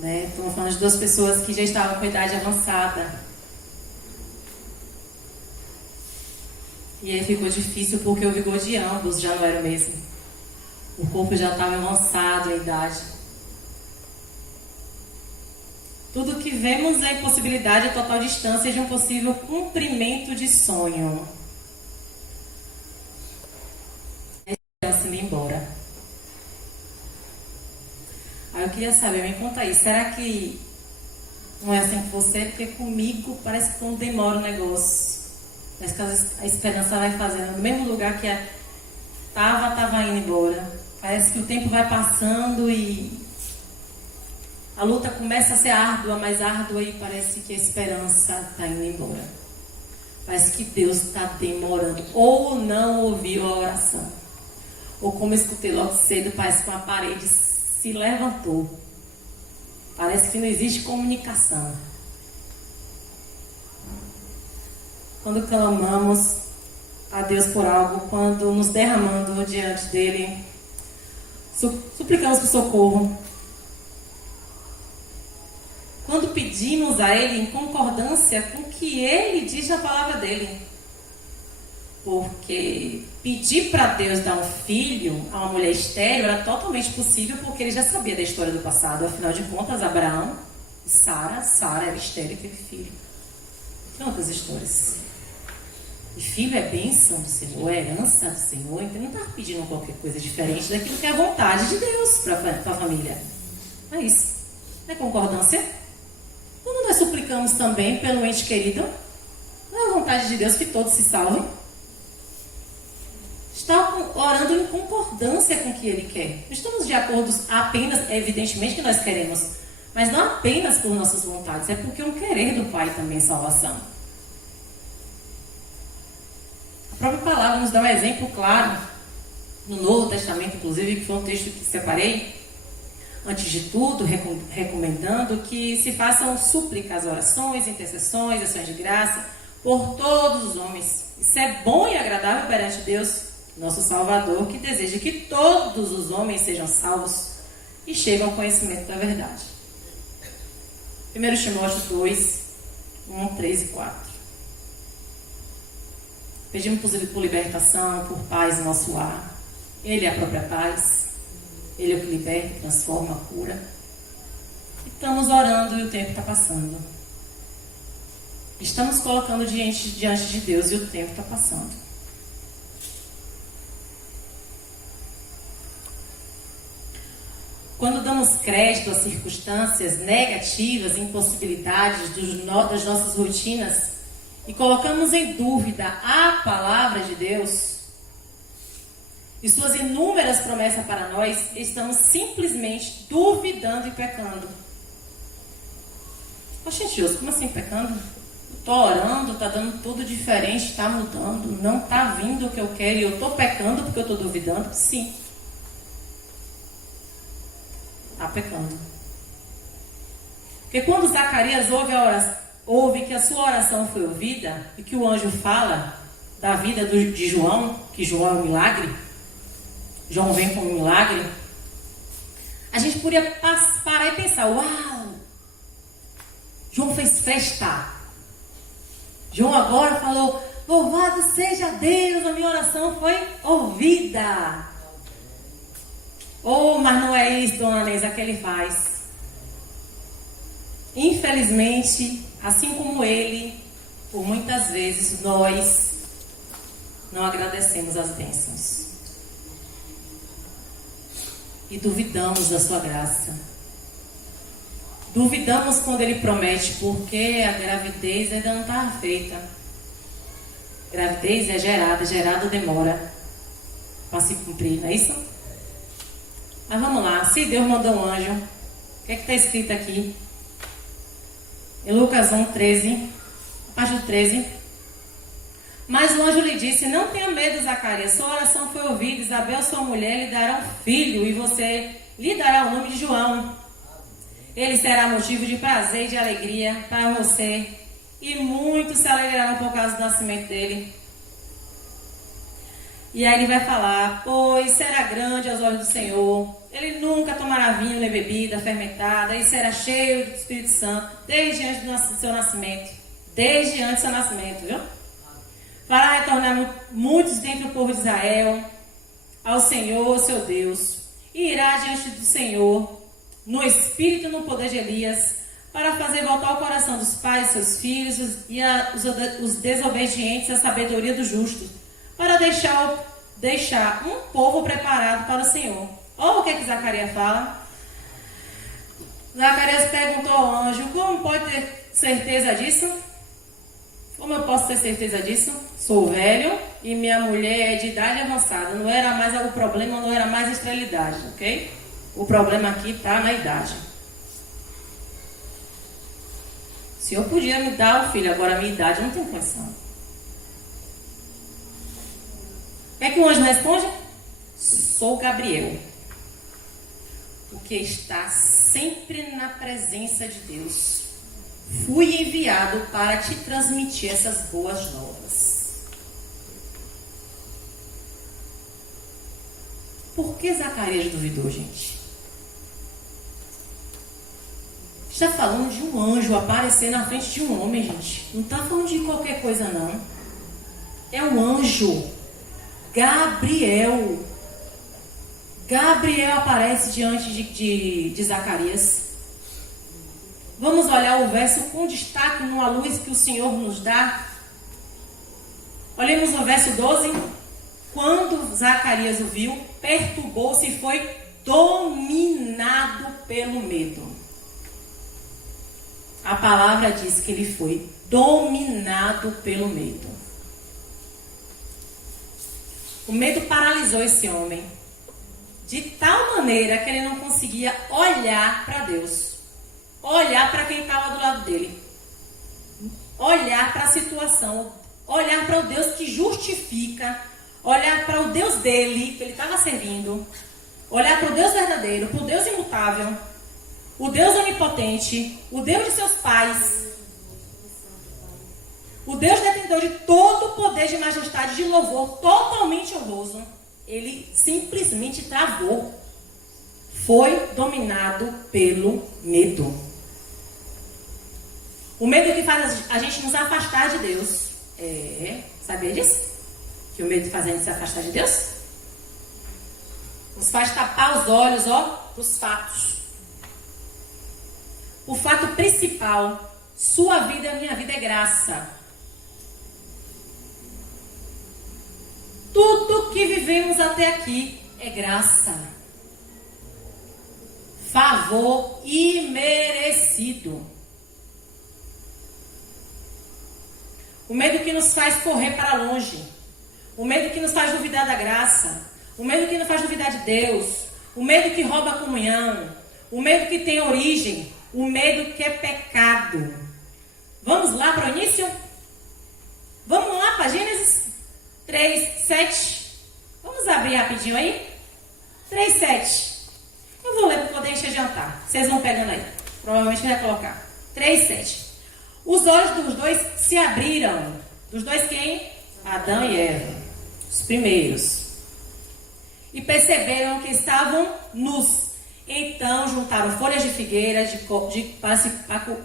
né? Estamos falando de 2 pessoas que já estavam com idade avançada. E aí ficou difícil porque o vigor de ambos já não era o mesmo. O corpo já estava avançado em idade. Tudo que vemos é a impossibilidade a total distância de um possível cumprimento de sonho. A esperança indo embora. queria saber, me conta aí, será que não é assim com você? Porque comigo parece que quando demora o negócio, parece que a esperança vai fazendo no mesmo lugar que estava indo embora. Parece que o tempo vai passando e a luta começa a ser árdua, mais árdua, e parece que a esperança está indo embora. Parece que Deus está demorando, ou não ouviu a oração, ou como eu escutei logo cedo, parece que uma parede se levantou. Parece que não existe comunicação. Quando clamamos a Deus por algo, quando nos derramando diante dele, suplicamos por socorro. Quando pedimos a Ele em concordância com o que Ele diz na palavra dele. Porque pedir para Deus dar um filho a uma mulher estéril era totalmente possível, porque ele já sabia da história do passado. Afinal de contas, Abraão e Sara era estéril e teve filho. Tem outras histórias. E filho é bênção do Senhor, é herança do Senhor. Então não está pedindo qualquer coisa diferente daquilo que é a vontade de Deus para a família. É isso. É concordância? Quando nós suplicamos também pelo ente querido, não é a vontade de Deus que todos se salvem? Está orando em concordância com o que Ele quer. Não estamos de acordo apenas, evidentemente que nós queremos, mas não apenas por nossas vontades, é porque um querer do Pai também é salvação. A própria palavra nos dá um exemplo claro, no Novo Testamento, inclusive, que foi um texto que separei. Antes de tudo, recomendando que se façam súplicas, orações, intercessões, ações de graça por todos os homens. Isso é bom e agradável perante Deus, nosso Salvador, que deseja que todos os homens sejam salvos e cheguem ao conhecimento da verdade. 1 Timóteo 2, 1, 3 e 4. Pedimos por libertação, por paz em nosso lar. Ele é a própria paz. Ele é o que liberta, transforma, cura. Estamos orando e o tempo está passando. Estamos colocando diante de Deus e o tempo está passando. Quando damos crédito a circunstâncias negativas, impossibilidades das nossas rotinas e colocamos em dúvida a palavra de Deus e suas inúmeras promessas para nós, estamos simplesmente duvidando e pecando. Oxe, Deus, como assim pecando? Estou orando, está dando tudo diferente, está mudando, não está vindo o que eu quero e eu estou pecando porque eu estou duvidando? Sim. Está pecando. Porque quando Zacarias ouve que a sua oração foi ouvida e que o anjo fala da vida de João, que João é um milagre, João vem com um milagre, a gente poderia parar e pensar, uau, João fez festa. João agora falou, louvado seja Deus, a minha oração foi ouvida. Oh, mas não é isso, dona Neisa, que ele faz. Infelizmente, assim como ele, por muitas vezes nós não agradecemos as bênçãos. E duvidamos da sua graça. Duvidamos quando ele promete, porque a gravidez ainda não está feita. Gravidez é gerada demora para se cumprir, não é isso? Mas vamos lá, se Deus mandou um anjo, o que está escrito aqui? Em Lucas 1, 13, página 13. Mas o anjo lhe disse, não tenha medo, Zacarias, sua oração foi ouvida, Isabel, sua mulher, lhe dará um filho, e você lhe dará o nome de João. Ele será motivo de prazer e de alegria para você, e muitos se alegrarão por causa do nascimento dele. E aí ele vai falar, pois será grande aos olhos do Senhor, ele nunca tomará vinho nem bebida fermentada, e será cheio do Espírito Santo, desde antes do seu nascimento. Desde antes do seu nascimento, viu? Fará retornar muitos dentre o povo de Israel ao Senhor, seu Deus, e irá diante do Senhor, no espírito e no poder de Elias, para fazer voltar o coração dos pais, seus filhos, e os desobedientes à sabedoria do justo, para deixar um povo preparado para o Senhor. Olha o que Zacarias fala. Zacarias perguntou ao anjo: como pode ter certeza disso? Como eu posso ter certeza disso? Sou velho e minha mulher é de idade avançada. Não era mais o problema, não era mais a esterilidade, ok? O problema aqui está na idade. O Senhor podia me dar o filho, agora a minha idade não tem condição. O que é que o anjo responde? Sou Gabriel, porque está sempre na presença de Deus. Fui enviado para te transmitir essas boas novas. Por que Zacarias duvidou, gente? Está falando de um anjo aparecer na frente de um homem, gente. Não está falando de qualquer coisa, não. É um anjo. Gabriel. Gabriel aparece diante de Zacarias. Vamos olhar o verso com destaque numa luz que o Senhor nos dá. Olhemos o verso 12. Quando Zacarias o viu, perturbou-se e foi dominado pelo medo. A palavra diz que ele foi dominado pelo medo. O medo paralisou esse homem de tal maneira que ele não conseguia olhar para Deus, olhar para quem estava do lado dele, olhar para a situação, olhar para o Deus que justifica, olhar para o Deus dele, que ele estava servindo, olhar para o Deus verdadeiro, para o Deus imutável, o Deus onipotente, o Deus de seus pais, o Deus detentor de todo o poder de majestade, de louvor totalmente honroso. Ele simplesmente travou. Foi dominado pelo medo. O medo que faz a gente nos afastar de Deus. Sabia disso? Que o medo faz a gente se afastar de Deus? Nos faz tapar os olhos, dos fatos. O fato principal: sua vida, minha vida é graça. Tudo que vivemos até aqui é graça. Favor imerecido. O medo que nos faz correr para longe. O medo que nos faz duvidar da graça. O medo que nos faz duvidar de Deus. O medo que rouba a comunhão. O medo que tem origem. O medo que é pecado. Vamos lá para o início? Vamos lá para Gênesis 3:7. Vamos abrir rapidinho aí? 3:7. Eu vou ler para poder encher de jantar. Vocês vão pegando aí. Provavelmente vai colocar. 3:7. Os olhos dos dois se abriram. Dos dois quem? Adão e Eva. Os primeiros. E perceberam que estavam nus. Então juntaram folhas de figueira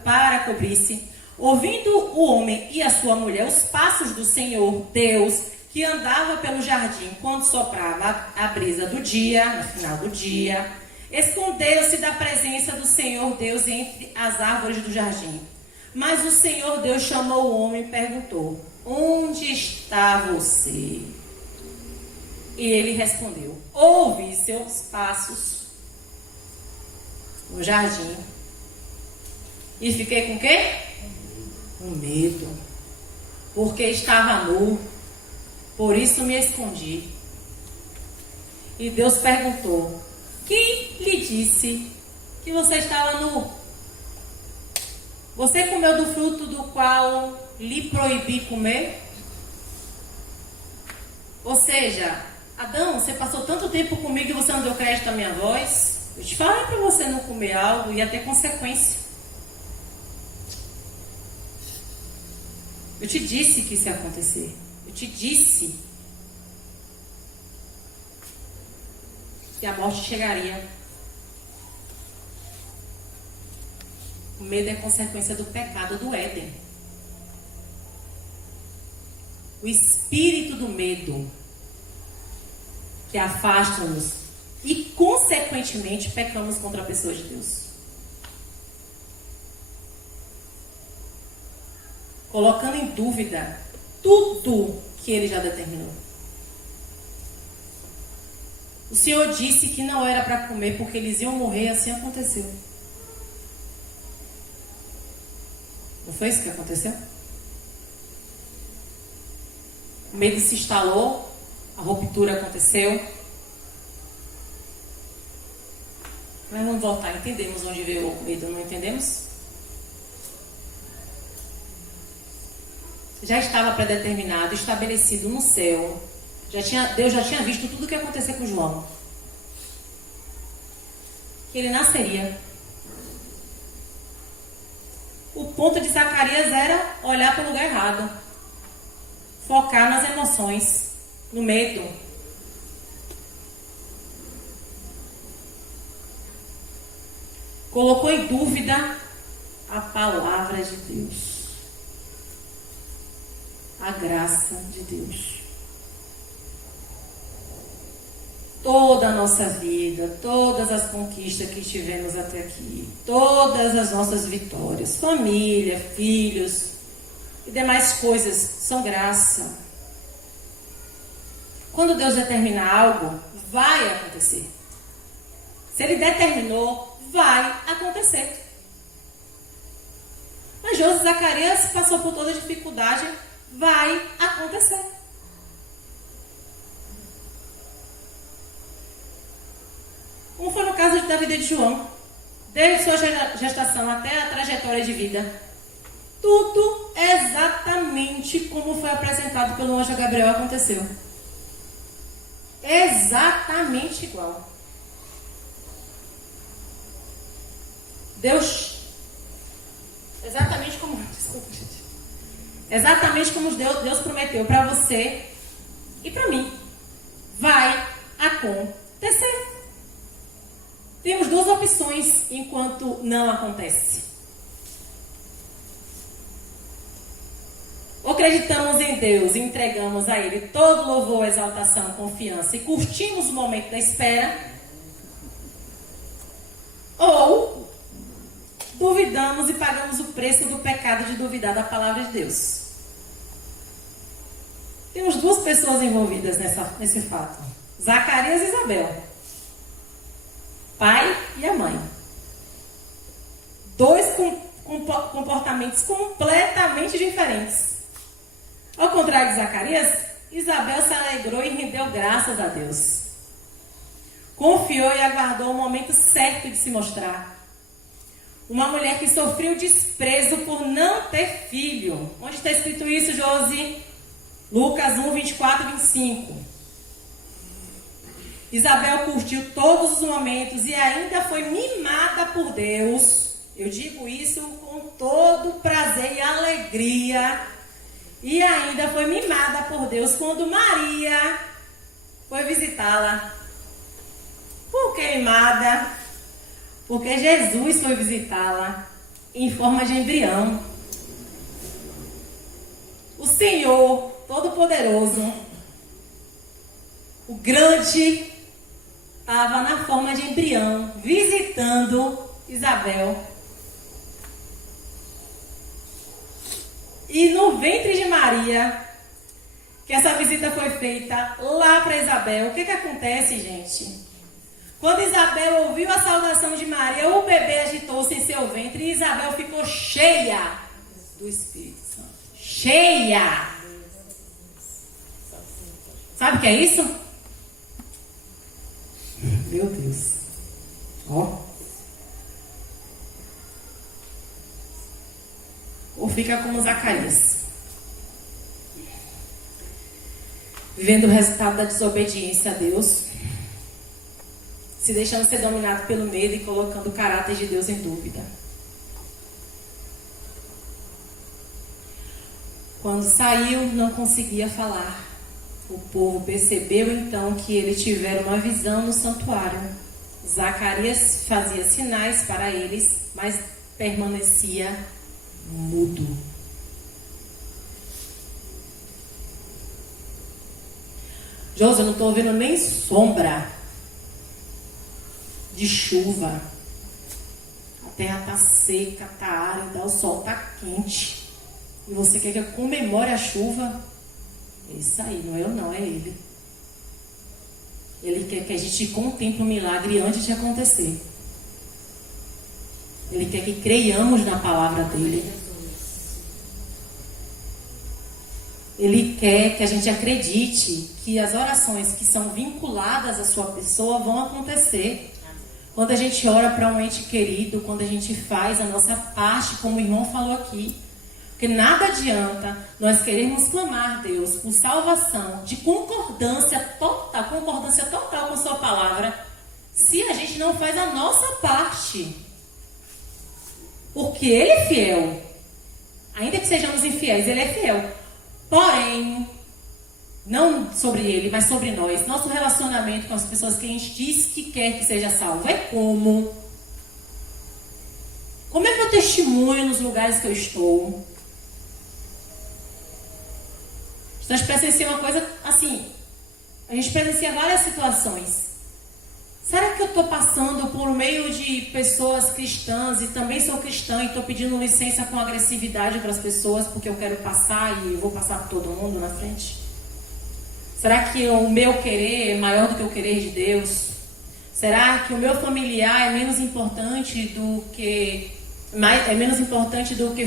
para cobrir-se. Ouvindo o homem e a sua mulher os passos do Senhor Deus, que andava pelo jardim quando soprava a brisa do dia, no final do dia, esconderam-se da presença do Senhor Deus entre as árvores do jardim. Mas o Senhor Deus chamou o homem e perguntou: onde está você? E ele respondeu: ouvi seus passos no jardim. E fiquei com o quê? Com medo, porque estava nu, por isso me escondi. E Deus perguntou: quem lhe disse que você estava nu? Você comeu do fruto do qual lhe proibi comer? Ou seja, Adão, você passou tanto tempo comigo que você não deu crédito à minha voz. Eu te falei para você não comer algo, ia ter consequência. Eu te disse que isso ia acontecer. Eu te disse que a morte chegaria. O medo é consequência do pecado do Éden. O espírito do medo que afasta-nos e, consequentemente, pecamos contra a pessoa de Deus. Colocando em dúvida tudo que Ele já determinou. O Senhor disse que não era para comer porque eles iam morrer, assim aconteceu. Não foi isso que aconteceu? O medo se instalou, a ruptura aconteceu. Mas vamos voltar, entendemos onde veio o medo, não entendemos? Já estava predeterminado, estabelecido no céu. Deus já tinha visto tudo o que ia acontecer com João. Que ele nasceria. O ponto de Zacarias era olhar para o lugar errado. Focar nas emoções, no medo. Colocou em dúvida a palavra de Deus. A graça de Deus. Toda a nossa vida, todas as conquistas que tivemos até aqui, todas as nossas vitórias, família, filhos e demais coisas são graça. Quando Deus determinar algo, vai acontecer. Se Ele determinou, vai acontecer. Mas José Zacarias passou por toda a dificuldade, vai acontecer. Como foi no caso da vida de João. Desde sua gestação até a trajetória de vida. Tudo exatamente como foi apresentado pelo anjo Gabriel aconteceu. Exatamente igual. Deus, exatamente como Deus prometeu para você e para mim, vai acontecer. Temos duas opções enquanto não acontece. Ou acreditamos em Deus e entregamos a Ele todo louvor, exaltação, confiança e curtimos o momento da espera. Ou duvidamos e pagamos o preço do pecado de duvidar da palavra de Deus. Temos duas pessoas envolvidas nesse fato. Zacarias e Isabel. Pai e a mãe. Dois comportamentos completamente diferentes. Ao contrário de Zacarias, Isabel se alegrou e rendeu graças a Deus. Confiou e aguardou o momento certo de se mostrar. Uma mulher que sofreu desprezo por não ter filho. Onde está escrito isso, Josi? Lucas 1, 24 e 25. Isabel curtiu todos os momentos e ainda foi mimada por Deus. Eu digo isso com todo prazer e alegria. E ainda foi mimada por Deus quando Maria foi visitá-la. Por que mimada? Porque Jesus foi visitá-la em forma de embrião. O Senhor Todo-Poderoso, o grande, estava na forma de embrião, visitando Isabel. E no ventre de Maria, que essa visita foi feita lá para Isabel, o que acontece, gente? Quando Isabel ouviu a saudação de Maria, o bebê agitou-se em seu ventre e Isabel ficou cheia do Espírito Santo. Cheia! Sabe o que é isso? Meu Deus. Ó. Ou fica como Zacarias. Vivendo o resultado da desobediência a Deus. Se deixando ser dominado pelo medo e colocando o caráter de Deus em dúvida. Quando saiu, não conseguia falar. O povo percebeu então que ele tivera uma visão no santuário. Zacarias fazia sinais para eles, mas permanecia mudo. José, eu não estou ouvindo nem sombra de chuva. A terra está seca, está árida, o sol está quente. E você quer que eu comemore a chuva? É isso aí, não é eu não, é Ele. Ele quer que a gente contemple o milagre antes de acontecer. Ele quer que creiamos na palavra dEle. Ele quer que a gente acredite que as orações que são vinculadas à sua pessoa vão acontecer. Quando a gente ora para um ente querido, quando a gente faz a nossa parte, como o irmão falou aqui. Porque nada adianta nós queremos clamar a Deus por salvação, de concordância total com a sua palavra, se a gente não faz a nossa parte. Porque Ele é fiel. Ainda que sejamos infiéis, Ele é fiel. Porém, não sobre Ele, mas sobre nós. Nosso relacionamento com as pessoas que a gente diz que quer que seja salvo. É como? Como é meu testemunho nos lugares que eu estou? Nós presenciamos uma coisa assim. A gente presencia várias situações. Será que eu estou passando por meio de pessoas cristãs e também sou cristã e estou pedindo licença com agressividade para as pessoas porque eu quero passar e eu vou passar por todo mundo na frente? Será que o meu querer é maior do que o querer de Deus? Será que o meu familiar é menos importante do que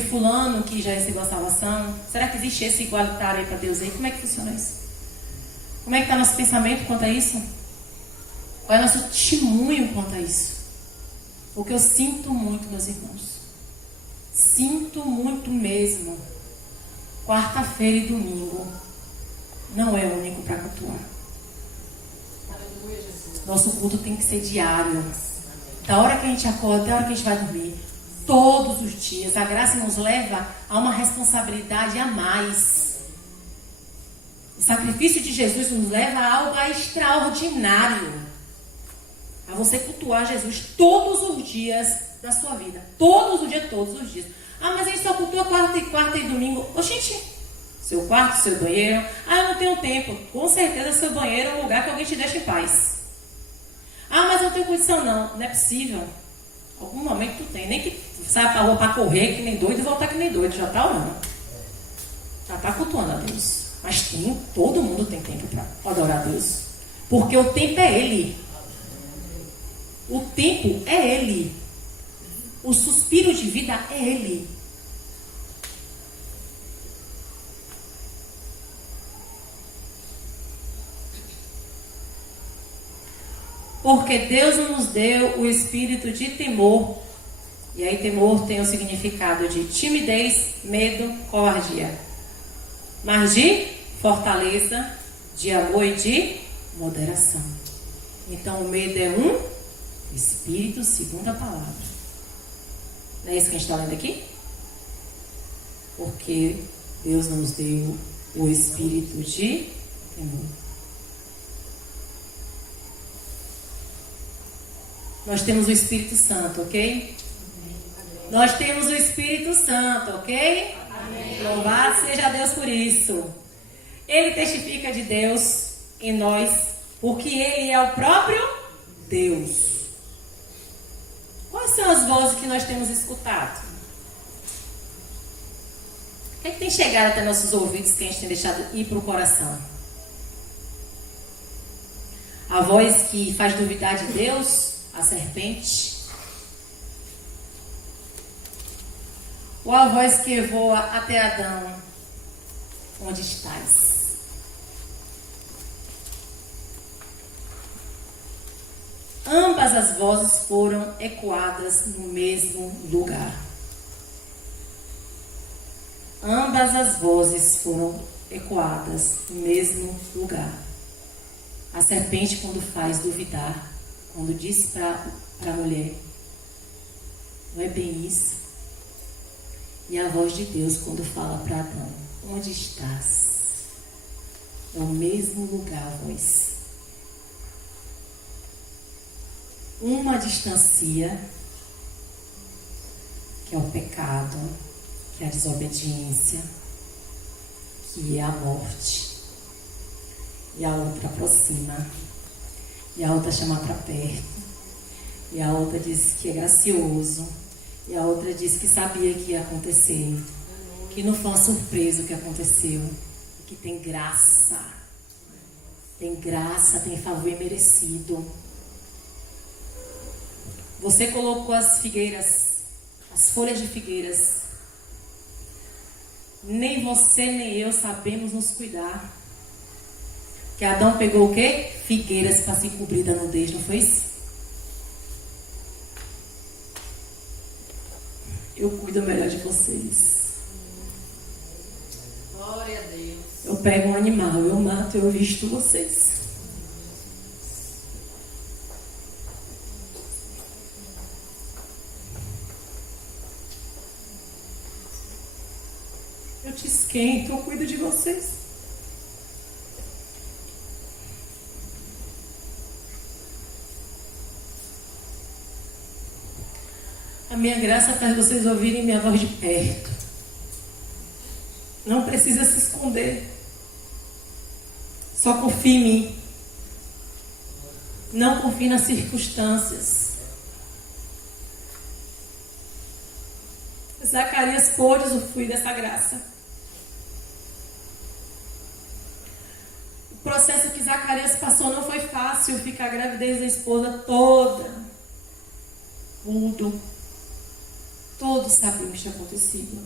fulano que já recebeu a salvação? Será que existe esse igualitário aí para Deus aí? Como é que funciona isso? Como é que está nosso pensamento quanto a isso? Qual é o nosso testemunho quanto a isso? Porque eu sinto muito, meus irmãos. Sinto muito mesmo. Quarta-feira e domingo não é único para cultuar. Nosso culto tem que ser diário. Da hora que a gente acorda até a hora que a gente vai dormir. Todos os dias. A graça nos leva a uma responsabilidade a mais. O sacrifício de Jesus nos leva a algo extraordinário. A você cultuar Jesus todos os dias da sua vida. Todos os dias. Ah, mas a gente só cultua quarta e domingo. Oxente, seu quarto, seu banheiro. Ah, eu não tenho tempo. Com certeza seu banheiro é um lugar que alguém te deixa em paz. Ah, mas eu não tenho condição não. Não é possível. Algum momento tu tem. Nem que saia pra rua pra correr que nem doido e voltar que nem doido. Já tá orando. Já tá cultuando a Deus. Mas todo mundo tem tempo para adorar a Deus. Porque o tempo é Ele. O tempo é Ele. O suspiro de vida é Ele. Porque Deus não nos deu o espírito de temor. E aí temor tem o significado de timidez, medo, covardia. Mas de fortaleza, de amor e de moderação. Então o medo é um espírito segundo a palavra. Não é isso que a gente está lendo aqui? Porque Deus não nos deu o espírito de temor. Nós temos o Espírito Santo, ok? Nós temos o Espírito Santo, ok? Amém. Louvado seja Deus por isso. Ele testifica de Deus em nós, porque Ele é o próprio Deus. Quais são as vozes que nós temos escutado? O que é que tem chegado até nossos ouvidos que a gente tem deixado ir para o coração? A voz que faz duvidar de Deus, a serpente? Ou a voz que voa até Adão? Onde estás? Ambas as vozes foram ecoadas no mesmo lugar. Ambas as vozes foram ecoadas no mesmo lugar. A serpente, quando faz duvidar, quando diz para a mulher, não é bem isso. E a voz de Deus, quando fala para Adão, onde estás? É o mesmo lugar, a voz. Uma distancia, que é o pecado, que é a desobediência, que é a morte. E a outra aproxima. E a outra chama para perto. E a outra diz que é gracioso. E a outra diz que sabia que ia acontecer. Que não foi uma surpresa o que aconteceu. Que tem graça. Tem graça, tem favor imerecido. Você colocou as figueiras, as folhas de figueiras, nem você nem eu sabemos nos cuidar. Que Adão pegou o quê? Figueiras para se cobrir da nudez, não foi isso? Eu cuido melhor de vocês. Glória a Deus. Eu pego um animal, eu mato, eu visto vocês. Eu te esquento, eu cuido de vocês. A minha graça faz vocês ouvirem minha voz de perto. Não precisa se esconder. Só confie em mim. Não confie nas circunstâncias. Zacarias pôde usufruir dessa graça. O processo que Zacarias passou não foi fácil. Ficar a gravidez da esposa toda. Tudo. Todos sabiam o que tinha acontecido.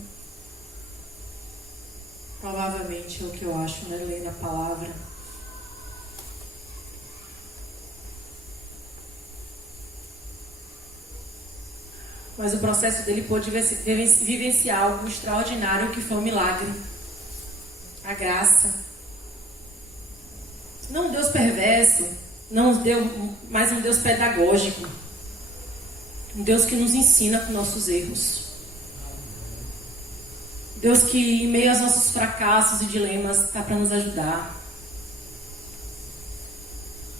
Provavelmente é o que eu acho, né? Lendo a palavra. Mas o processo dele pôde vivenciar algo extraordinário, que foi um milagre. A graça. Não um Deus perverso, mas um Deus pedagógico. Um Deus que nos ensina com nossos erros. Deus que, em meio aos nossos fracassos e dilemas, está para nos ajudar.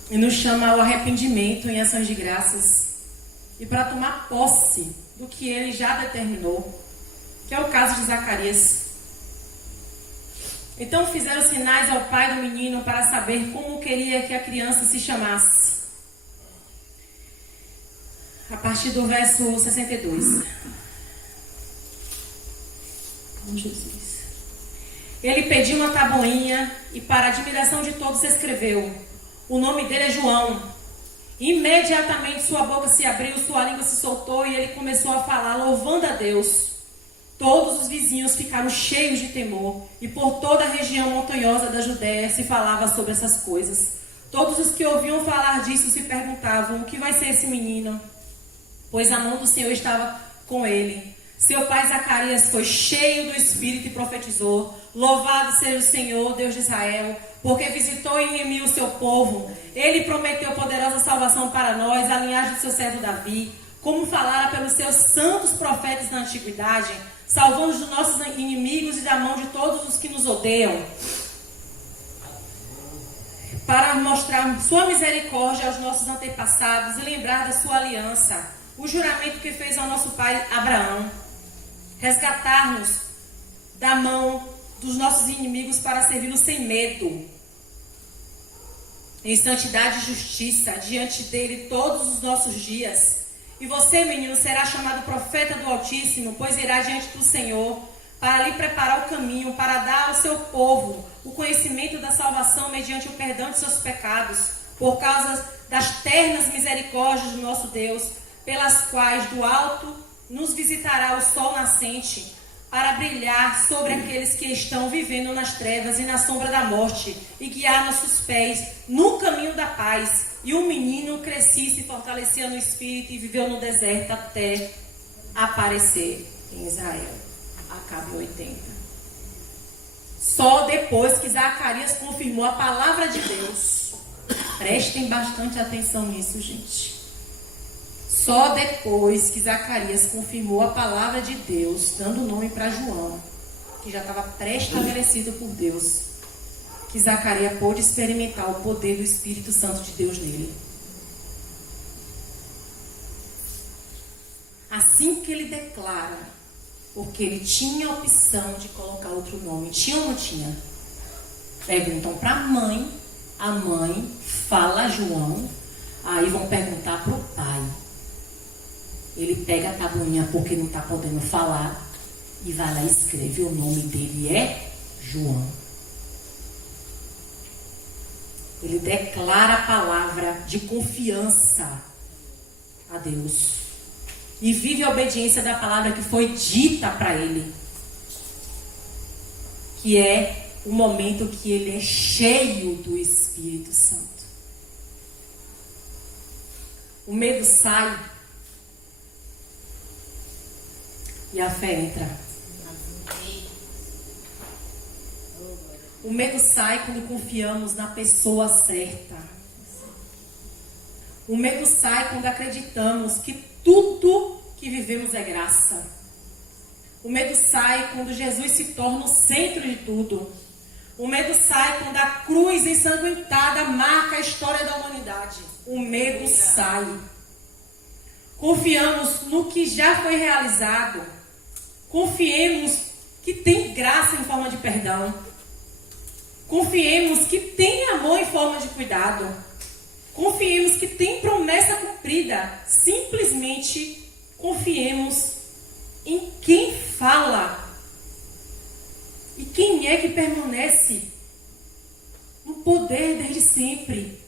E nos chama ao arrependimento em ações de graças. E para tomar posse do que Ele já determinou. Que é o caso de Zacarias. Então fizeram sinais ao pai do menino para saber como queria que a criança se chamasse. A partir do verso 62. Jesus. Ele pediu uma tabuinha e, para a admiração de todos, escreveu: o nome dele é João. Imediatamente sua boca se abriu, sua língua se soltou e ele começou a falar, louvando a Deus. Todos os vizinhos ficaram cheios de temor e por toda a região montanhosa da Judéia se falava sobre essas coisas. Todos os que ouviam falar disso se perguntavam: o que vai ser esse menino? Pois a mão do Senhor estava com ele. Seu pai Zacarias foi cheio do Espírito e profetizou: louvado seja o Senhor, Deus de Israel, porque visitou e remiu o seu povo. Ele prometeu poderosa salvação para nós, a linhagem do seu servo Davi, como falara pelos seus santos profetas na antiguidade, salvando-nos dos nossos inimigos e da mão de todos os que nos odeiam, para mostrar sua misericórdia aos nossos antepassados e lembrar da sua aliança, o juramento que fez ao nosso pai Abraão, resgatar-nos da mão dos nossos inimigos para servi-lo sem medo, em santidade e justiça, diante dele todos os nossos dias. E você, menino, será chamado profeta do Altíssimo, pois irá diante do Senhor, para lhe preparar o caminho, para dar ao seu povo o conhecimento da salvação mediante o perdão de seus pecados, por causa das ternas misericórdias do nosso Deus, pelas quais do alto nos visitará o sol nascente, para brilhar sobre aqueles que estão vivendo nas trevas e na sombra da morte, e guiar nossos pés no caminho da paz. E o menino crescia e se fortalecia no espírito e viveu no deserto até aparecer em Israel. Acaba em 80. Só depois que Zacarias confirmou a palavra de Deus. Prestem bastante atenção nisso, gente. Só depois que Zacarias confirmou a palavra de Deus, dando nome para João, que já estava pré-estabelecido por Deus, que Zacarias pôde experimentar o poder do Espírito Santo de Deus nele. Assim que ele declara, porque ele tinha a opção de colocar outro nome, tinha ou não tinha? Perguntam para a mãe fala João, aí vão perguntar para o pai. Ele pega a tabuinha porque não está podendo falar e vai lá e escreve: o nome dele é João. Ele declara a palavra de confiança a Deus e vive a obediência da palavra que foi dita para ele. que é o momento que ele é cheio do Espírito Santo. O medo sai e a fé entra. O medo sai quando confiamos na pessoa certa. O medo sai quando acreditamos que tudo que vivemos é graça. O medo sai quando Jesus se torna o centro de tudo. O medo sai quando a cruz ensanguentada marca a história da humanidade. O medo sai. Confiamos no que já foi realizado. Confiemos que tem graça em forma de perdão. Confiemos que tem amor em forma de cuidado. Confiemos que tem promessa cumprida. Simplesmente confiemos em quem fala. E quem é que permanece no poder desde sempre.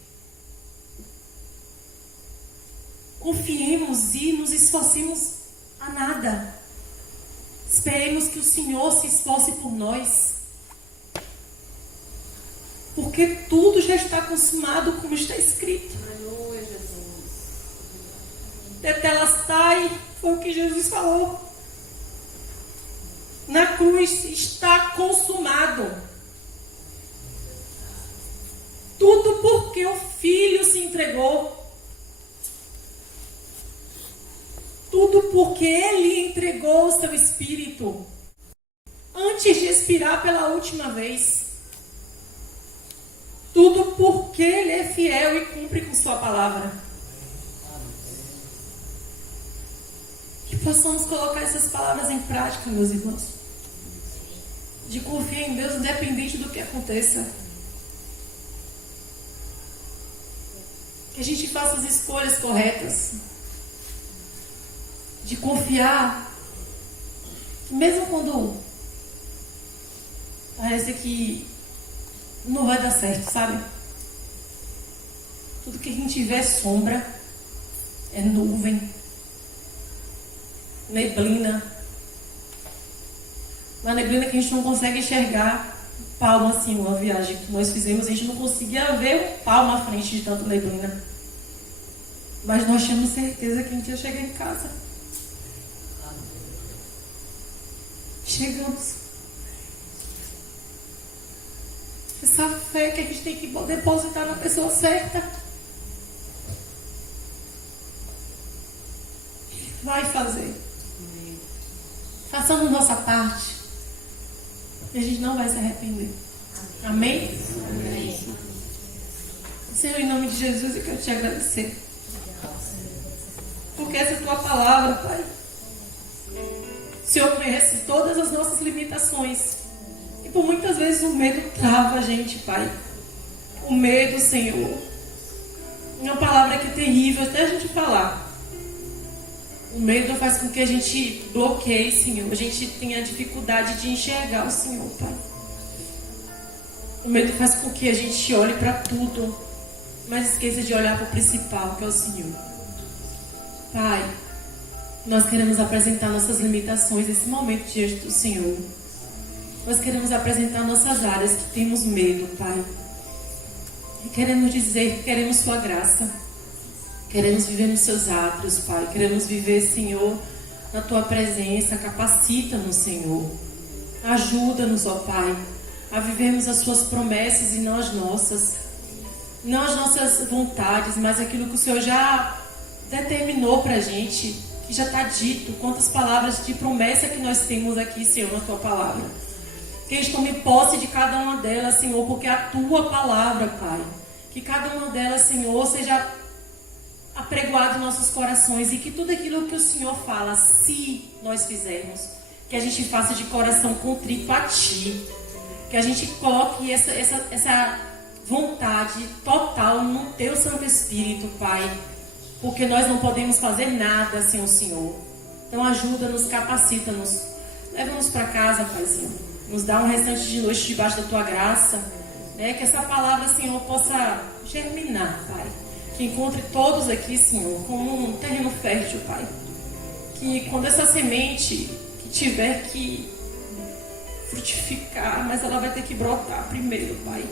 Confiemos e nos esforcemos a nada. Esperemos que o Senhor se esforce por nós. Porque tudo já está consumado, como está escrito. Aleluia, Jesus. Tetelestai, foi o que Jesus falou. Na cruz está consumado. Tudo porque o Filho se entregou. Tudo porque Ele entregou o seu Espírito antes de expirar pela última vez. Tudo porque Ele é fiel e cumpre com sua palavra. Que possamos colocar essas palavras em prática, meus irmãos. De confiar em Deus independente do que aconteça. Que a gente faça as escolhas corretas. De confiar. Que mesmo quando parece que não vai dar certo, sabe? Tudo que a gente vê é sombra, é nuvem, neblina. Uma neblina que a gente não consegue enxergar um palmo assim. Uma viagem que nós fizemos, a gente não conseguia ver um palmo à frente de tanta neblina. Mas nós tínhamos certeza que a gente ia chegar em casa. Chegamos. Essa fé que a gente tem que depositar na pessoa certa. Vai fazer. Façamos nossa parte. E a gente não vai se arrepender. Amém? Amém. Senhor, em nome de Jesus, eu quero te agradecer. Porque essa é a tua palavra, Pai. O Senhor conhece todas as nossas limitações. E por muitas vezes o medo trava a gente, Pai. O medo, Senhor, é uma palavra que é terrível até a gente falar. O medo faz com que a gente bloqueie, Senhor. A gente tenha dificuldade de enxergar o Senhor, Pai. O medo faz com que a gente olhe para tudo, mas esqueça de olhar para o principal, que é o Senhor. Pai, nós queremos apresentar nossas limitações nesse momento diante do Senhor. Nós queremos apresentar nossas áreas que temos medo, Pai. E queremos dizer que queremos Sua graça. Queremos viver nos Seus átrios, Pai. Queremos viver, Senhor, na Tua presença. Capacita-nos, Senhor. Ajuda-nos, ó Pai, a vivermos as Suas promessas e não as nossas. Não as nossas vontades, mas aquilo que o Senhor já determinou pra gente, que já está dito. Quantas palavras de promessa que nós temos aqui, Senhor, na Tua palavra. Que eles tomem posse de cada uma delas, Senhor, porque é a Tua palavra, Pai. Que cada uma delas, Senhor, seja apregoado em nossos corações e que tudo aquilo que o Senhor fala, se nós fizermos, que a gente faça de coração contrito a Ti. Que a gente coloque essa vontade total no Teu Santo Espírito, Pai. Porque nós não podemos fazer nada sem o Senhor. Então ajuda-nos, capacita-nos. Leva-nos para casa, Paizinho. Nos dá um restante de noite debaixo da Tua graça. Né? Que essa palavra, Senhor, possa germinar, Pai. Que encontre todos aqui, Senhor, como um terreno fértil, Pai. Que quando essa semente que tiver que frutificar, mas ela vai ter que brotar primeiro, Pai.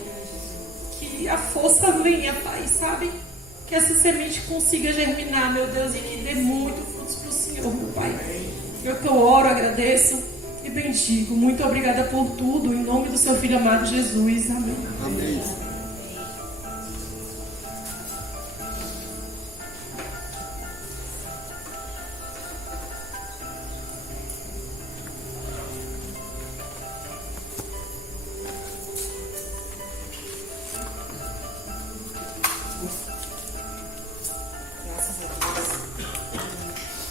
Que a força venha, Pai, sabe? Que essa semente consiga germinar, meu Deus, e que dê muito frutos para o Senhor, meu Pai. Eu oro, agradeço e bendigo. Muito obrigada por tudo, em nome do seu Filho amado Jesus. Amém. Amém.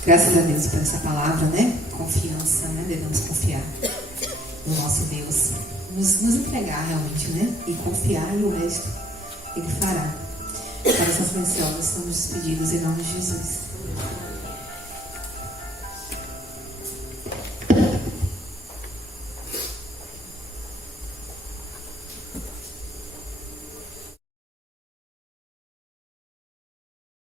Graças a Deus por essa palavra, né? Confiança, né? Devemos confiar no nosso Deus. Nos entregar realmente, né? E confiar, e o resto Ele fará. Para essas mensagens, estamos despedidos em nome de Jesus.